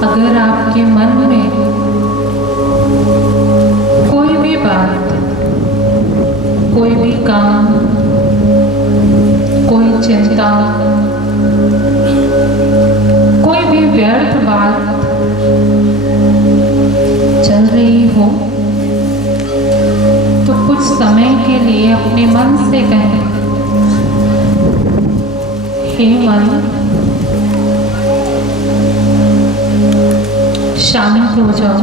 अगर आपके मन में कोई भी बात, कोई भी काम, कोई चिंता, कोई भी व्यर्थ बात चल रही हो, तो कुछ समय के लिए अपने मन से कहें, हे मन, शांत हो जाओ।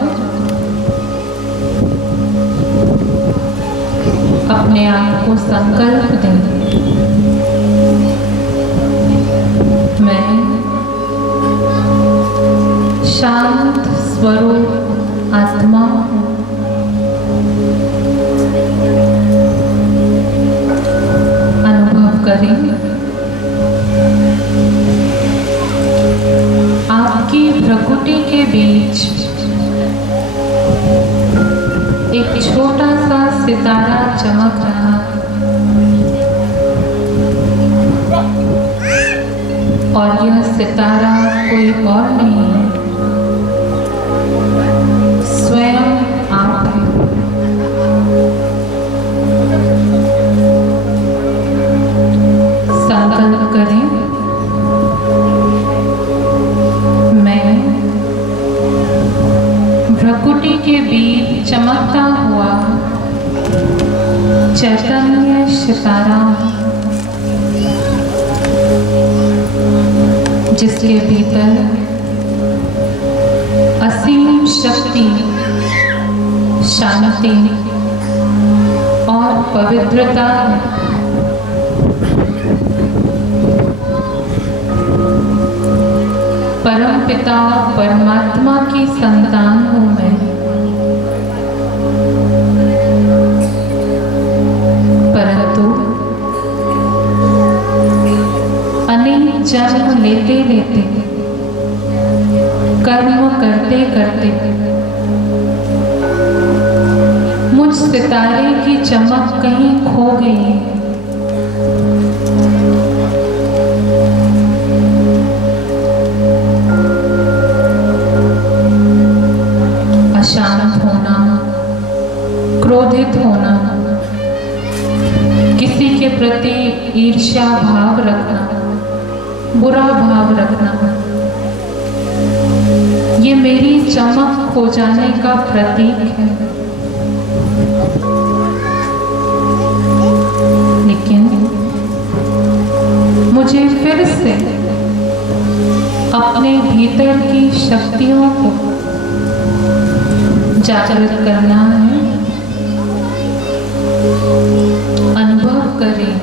अपने आप को संकल्प दें, मैं शांत स्वरूप आत्मा हूँ। अनुभव करें आपकी भ्रुकुटी के बीच एक छोटा सा सितारा चमक रहा है। और यह सितारा कोई और नहीं है, स्वयं आप हैं। संकल्प करें, मैं भ्रकुटी के बीच चमकता हुआ चैतन्य सितारा, जिसके भीतर असीम शक्ति, शांति और पवित्रता है। परमपिता परमात्मा की संतान हूँ मैं। परंतु अनेक जन्म लेते लेते, कर्म करते करते मुझ सितारे की चमक कहीं खो गई है। अशांत होना, क्रोधित होना, किसी के प्रति ईर्ष्या भाव रखना, बुरा भाव रखना, ये मेरी चमक खो जाने का प्रतीक है। लेकिन मुझे फिर से अपने भीतर की शक्तियों को जागृत करना है। अनुभव करें,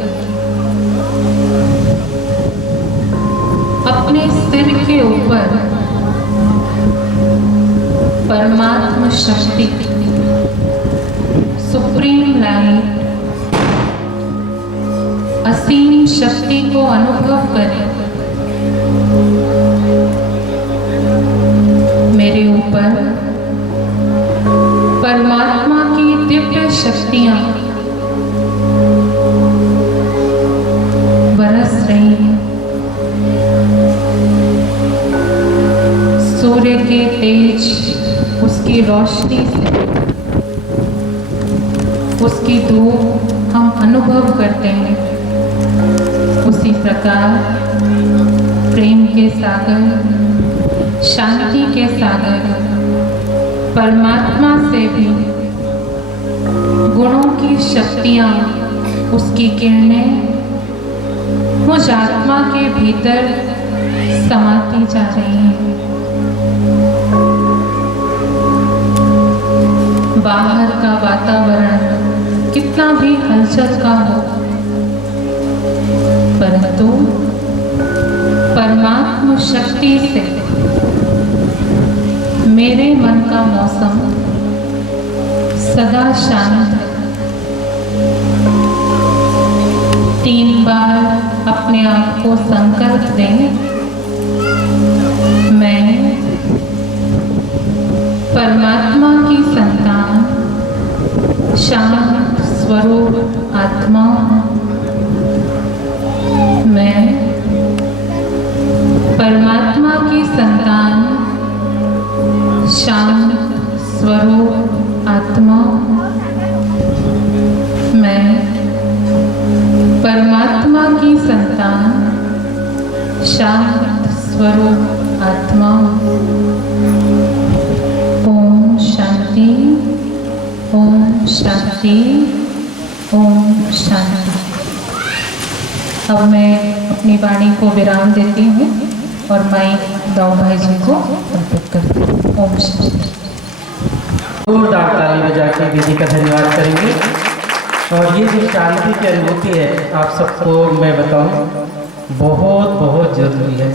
अपने सिर के ऊपर परमात्मा शक्ति, सुप्रीम लाइट, असीम शक्ति को अनुभव करें। मेरे ऊपर परमात्मा की दिव्य शक्तियां बरस रही हैं। सूर्य के तेज, उसकी रोशनी से, उसकी धूप हम अनुभव करते हैं। उसी प्रकार प्रेम के सागर, शांति के सागर, परमात्मा से भी गुणों की शक्तियाँ, उसकी किरणें मुझ आत्मा के भीतर समाती जा रही हैं। बाहर का वातावरण कितना भी हलचल का हो, परंतु परमात्मा शक्ति से मेरे मन का मौसम सदा शांत है। 3 बार अपने आप को संकल्प दें, मैं परमात्मा की संतान, शांत स्वरूप आत्मा हूँ। मैं परमात्मा की संतान, शांत स्वरूप आत्मा हूँ। मैं परमात्मा की संतान, शांत स्वरूप आत्मा हूँ। ओम शांति, ओम शांति, ओम शांति। अब मैं अपनी वाणी को विराम देती हूँ और माइक दाऊ भाई जी को अर्पित करती हूँ। ओम शांति। जोरदार ताली बजा के दीदी का धन्यवाद करेंगे। और ये जो शांति की अनुभूति है, आप सबको मैं बताऊं, बहुत बहुत ज़रूरी है।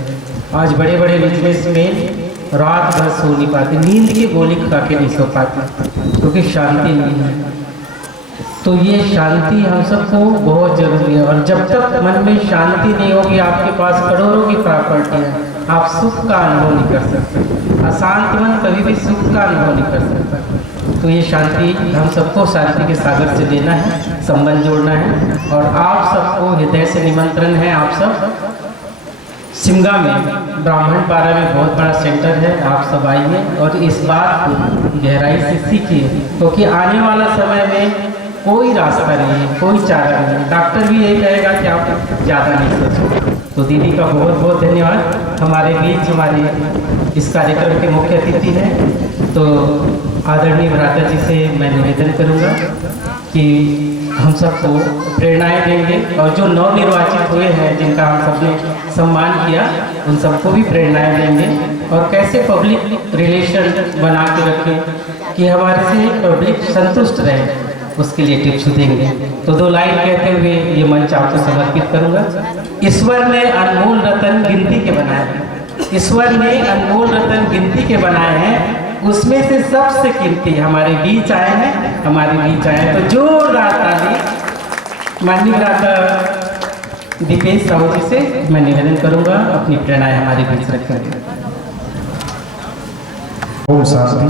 आज बड़े बड़े बिजनेस में रात भर सो नहीं पाते, नींद की गोली खा के नहीं सो पाते, क्योंकि शांति नहीं है। तो ये शांति हम सबको बहुत ज़रूरी है। और जब तक मन में शांति नहीं होगी, आपके पास करोड़ों की प्रॉपर्टी है, आप सुख का अनुभव नहीं कर सकते। अशांत मन कभी भी सुख का अनुभव नहीं कर सकता। तो ये शांति हम सबको शांति के सागर से लेना है, संबंध जोड़ना है। और आप सबको हृदय से निमंत्रण है, आप सब शिमगा में ब्राह्मण पारा में बहुत बड़ा सेंटर है। आप सब आइए और इस बात को गहराई से सीखिए, क्योंकि आने वाला समय में कोई रास्ता नहीं है, कोई चारा नहीं है। डॉक्टर भी यही कहेगा कि आप ज़्यादा नहीं सोचो। तो दीदी का बहुत बहुत धन्यवाद। हमारे बीच हमारे इस कार्यक्रम के मुख्य अतिथि हैं, तो आदरणीय भ्राता जी से मैं निवेदन करूंगा कि हम सबको प्रेरणाएं देंगे और जो नवनिर्वाचित हुए हैं जिनका हम सबने सम्मान किया उन सबको भी प्रेरणाएं देंगे और कैसे पब्लिक रिलेशन बना के रखें कि हमारे से पब्लिक संतुष्ट रहे, उसके लिए टिप्स देंगे। तो 2 लाइन कहते हुए ये मंच आपको समर्पित करूंगा। ईश्वर ने अनमोल रतन गिनती के बनाए हैं, ईश्वर ने अनमोल रतन गिनती के बनाए हैं, उसमें से सबसे कीमती हमारे बीच आए हैं, हमारे बीच आए हैं। तो जोरदार ताली माननीय भ्राता दीपेश साहू जी से मैं निवेदन करूंगा अपनी प्रेरणाएं हमारे बीच रखें। ओम शांति,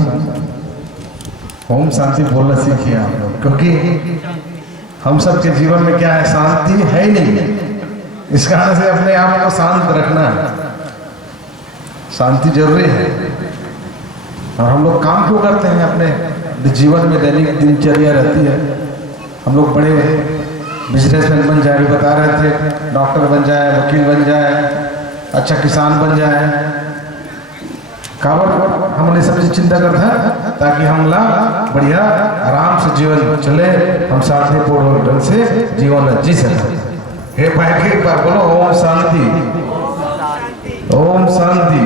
ओम शांति बोलना सीखिए आप लोग, क्योंकि हम सब के जीवन में क्या है, शांति है ही नहीं। इस कारण से अपने आप को शांत रखना है, शांति जरूरी है। और हम लोग काम क्यों करते हैं, अपने जीवन में दैनिक दिनचर्या रहती है। हम लोग बड़े बिजनेसमैन बन जाए, बता रहे थे, डॉक्टर बन जाए, वकील बन जाए, अच्छा किसान बन जाए, काबर हमने सबसे चिंता करता है ताकि हम लोग बढ़िया आराम से जीवन चले, हम शांतिपूर्ण ढंग से जीवन जी सकें। हे भाई एक बार बोलो ओम शांति, ओम शांति।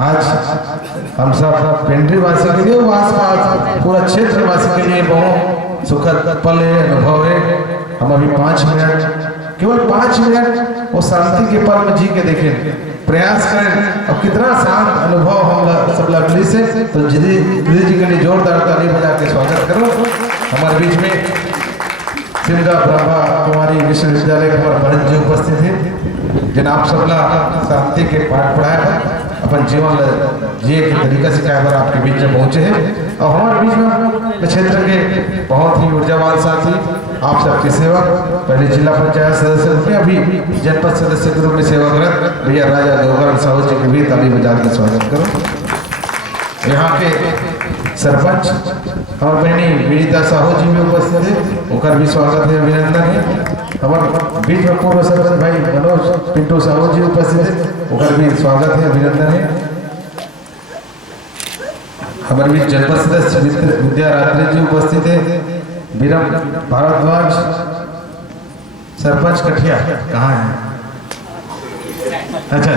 आज हम सब पेंड्री वासी के लिए, आसपास पूरा क्षेत्र वासी के लिए बहुत सुखद पल है, अनुभव है। हम अभी 5 मिनट, केवल 5 मिनट वो शांति के पल में जी के देखें, प्रयास करें। अब कितना शांत अनुभव हम सब लगली से, तो दीदी जी के लिए जोरदार ताली बजा के स्वागत करो। हमारे बीच में शिमगा ब्रह्मा कुमारी विश्वविद्यालय के हमारे बहन जी उपस्थित हैं, जिन आप सब शांति के पाठ पढ़ाए अपन जीवन जिए के तरीका सिखाए पर आपके बीच में पहुंचे हैं। और हमारे बीच में क्षेत्र के बहुत ही ऊर्जावान साथी, आप सबके सेवक, पहले जिला पंचायत सदस्य थे, अभी जनपद सदस्य के रूप में सेवा करत भैया राजा देवगढ़ साहू जी के भी ताली बजा के स्वागत करो। यहाँ के सरपंच और बहनी विनीता साहू जी भी उपस्थित है, उनका भी स्वागत है, अभिनंदन है। हमारे बीच में पूर्व सरपंच भाई मनोज पिंटू साहू जी उपस्थित है, उनका भी स्वागत है, अभिनंदन है। हमारे बीच जनपद सदस्य विद्या रात्रि जी उपस्थित है, विरम भारद्वाज सरपंच कठिया कहाँ है? अच्छा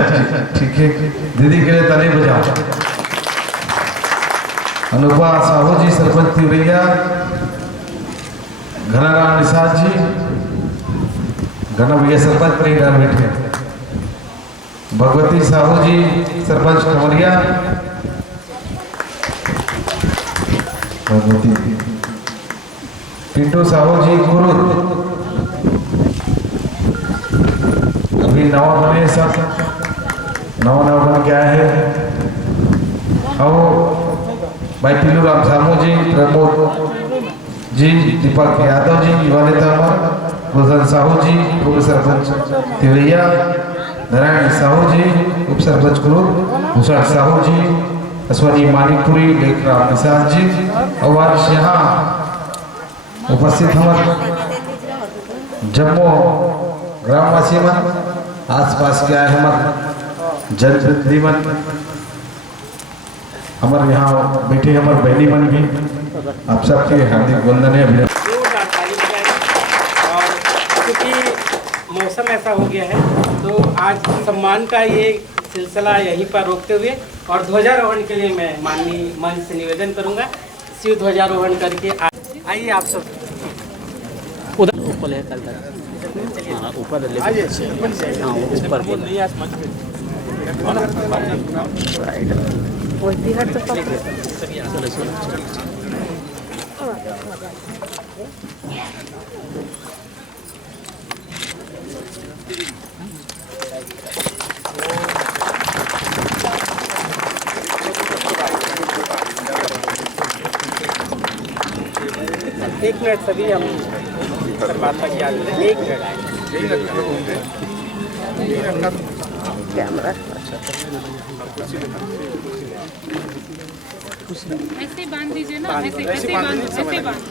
ठीक है, दीदी के लिए ताली बजाओ। अनुपा साहू जी सरपंच तिवरिया, घनाराम निषाद जी, घना भैया सरपंच परिवार बैठे, भगवती साहू जी सरपंच खमरिया, भगवती पिंटू साहू जी गुरु, अभी नवा बने, सब नवा बन के आए हैं। और भाई पीलू राम सामू जी, प्रमोद जी, दीपक यादव जी, युवा नेता हमारे, रोशन साहू जी पूर्व सरपंच तिवरिया, नारायण साहू जी उप सरपंच कुरूर, भूषण साहू जी, अश्वनी मानिकपुरी, लेखराम निषाद जी। और आज यहाँ उपस्थित हमारे जम्मू ग्रामवासी मन, आसपास के आए हमारे जनप्रतिनिधि मन, हमारे यहाँ बैठे हमारे बहनी मन भी, आप सबके हार्दिक वंदन है, अभिनंदन। और क्योंकि मौसम ऐसा हो गया है तो आज सम्मान का ये सिलसिला यहीं पर रोकते हुए और ध्वजारोहण के लिए मैं माननीय मंच से निवेदन करूंगा, शिव ध्वजारोहण करके आइए आप सब उधर ऊपर है, कल तक हाँ ऊपर ऊपर एक मिनट सभी हम माता की याद करें, एक मिनट। ऐसे बांध दीजिए ना, ऐसे बांध, ऐसे बांध।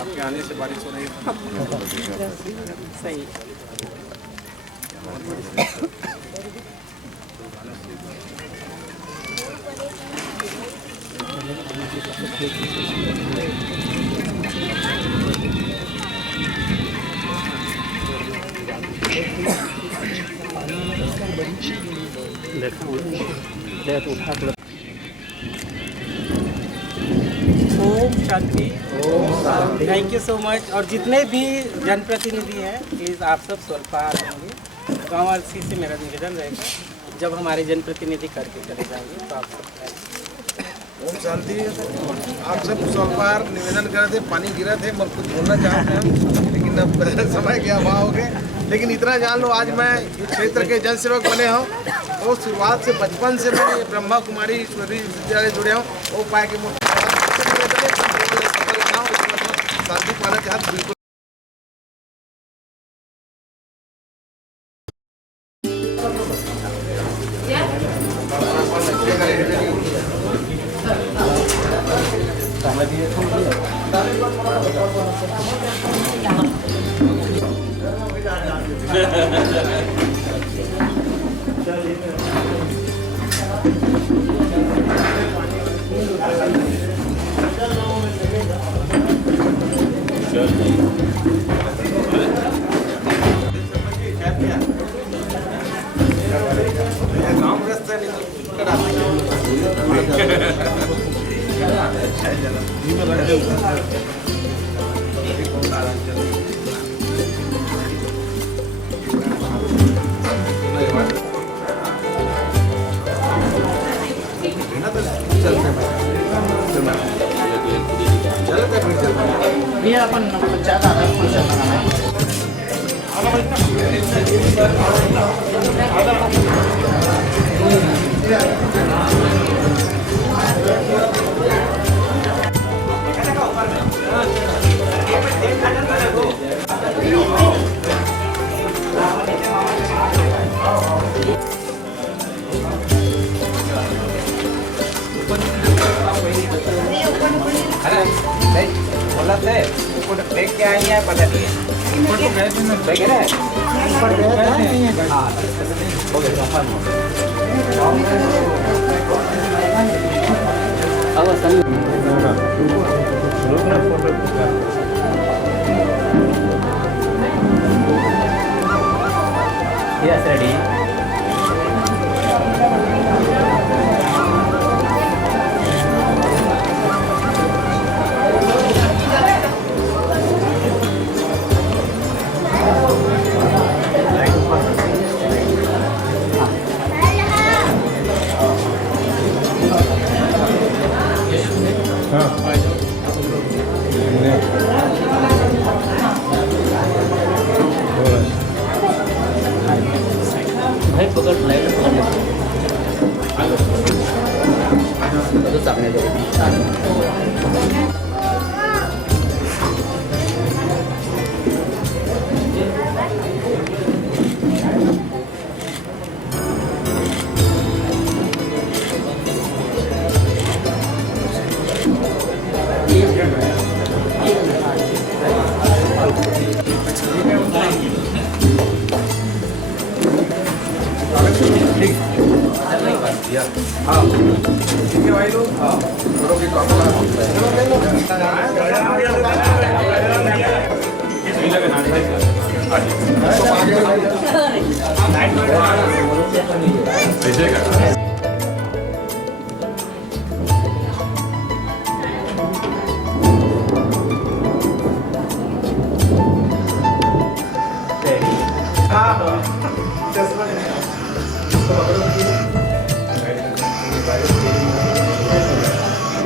आपके आने से बारिश हो रही है। सही। ओम शांति। Thank you so much. और जितने भी जनप्रतिनिधि हैं प्लीज़ आप सब स्वल्पाहार होंगे। गाँव वासी से मेरा निवेदन रहेगा जब हमारे जनप्रतिनिधि करके चले जाएंगे तो आप सब ओम शांति। आप सब स्वल्पाहार निवेदन कर थे, पानी गिरा थे, मगर कुछ बोलना चाहते हैं लेकिन अब समय के अभाव हो गए। लेकिन इतना जान लो, आज मैं इस क्षेत्र के जनसेवक बने हूँ तो शुरुआत से बचपन से मैं ब्रह्मा कुमारी ईश्वरी विद्यालय जुड़े हूँ। वो पाए के शांति पाना चाहते बिल्कुल। बोला थे देख के आई है पता नहीं Yes, ready. भाई पकड़ लाइट पकड़ तो सामने दो हाँ ठीक है भाई लोग। हाँ थोड़ा भी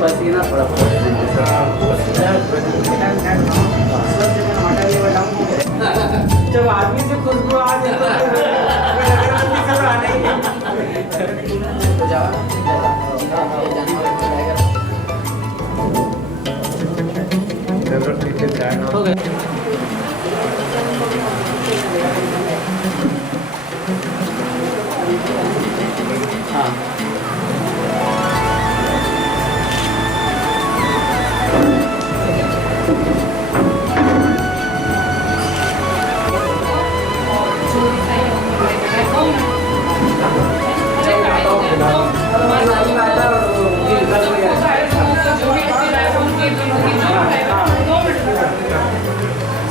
पसीना थोड़ा जब आदमी से खुशबू आ जाए तो जाओ ठीक है हो गया।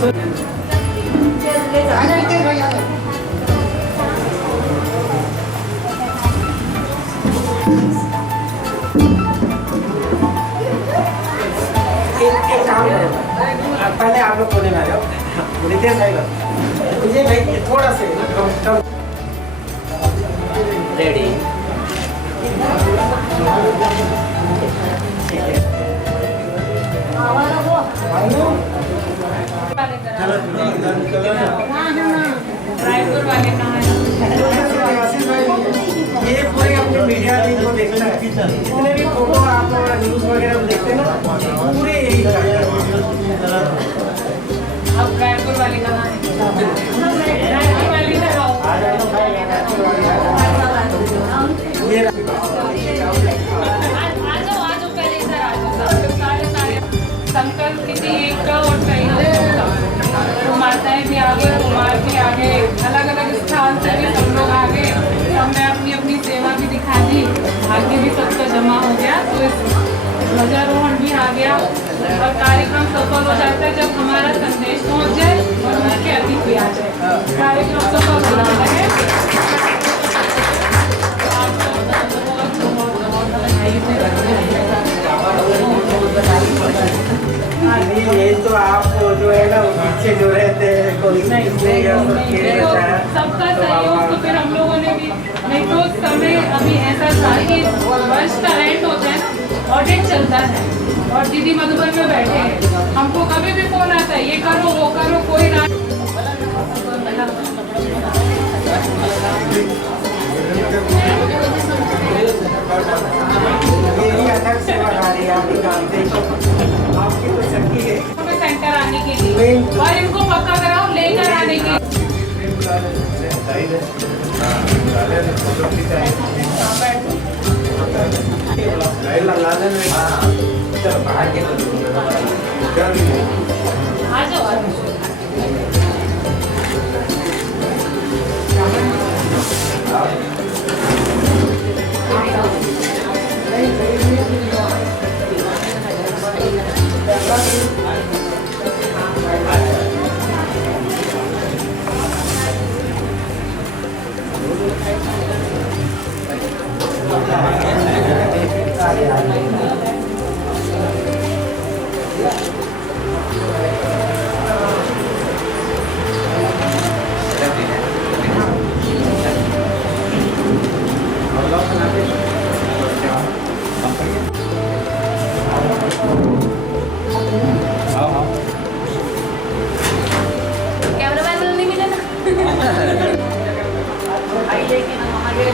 एक काम करो, पहले आप लोग कोने में आ जाओ। रितेश भाई विजय भाई थोड़ा से कम रेडी रायपुर वाले कहाँ हैं? आशीष भाई ये पूरे अपने मीडिया को देखना है, जितने भी फोटो आप न्यूज़ वगैरह में देखते हैं ना, पूरे यही अब रायपुर वाले कहाँ हैं? रायपुर वाले दिखाओ। ये आ जाओ पहले इधर आ जाओ। सारे संकल्प किसी एक का और कहीं तो माताएं भी आगे, कुमार भी आगे, अलग अलग स्थान से भी सब लोग आगे, सबने अपनी अपनी सेवा भी दिखा दी, भाग्य भी सबका जमा हो गया। तो इस ध्वजारोहण भी आ गया और कार्यक्रम सफल हो जाता है जब हमारा संदेश पहुंच जाए और मुख्य अतिथि आ जाए, कार्यक्रम सफल हो जाता है। ये तो आप जो है ना पीछे जो रहते हैं कोई देखो, सबका सहयोग तो फिर हम लोगों ने भी, नहीं तो समय अभी ऐसा था कि वर्ष का एंड होता है ना, ऑडिट चलता है और दीदी मधुबन में बैठे हैं, हमको कभी भी फोन आता है ये करो वो करो, कोई ना। ये अलग सेवादारी आपकी जानते हैं, आपकी तो सबकी है सेंटर आने के लिए और इनको पक्का कराओ लेकर आने के आ जाओ। कैमरामैन नहीं मिले ना। आई लेकिन हमारे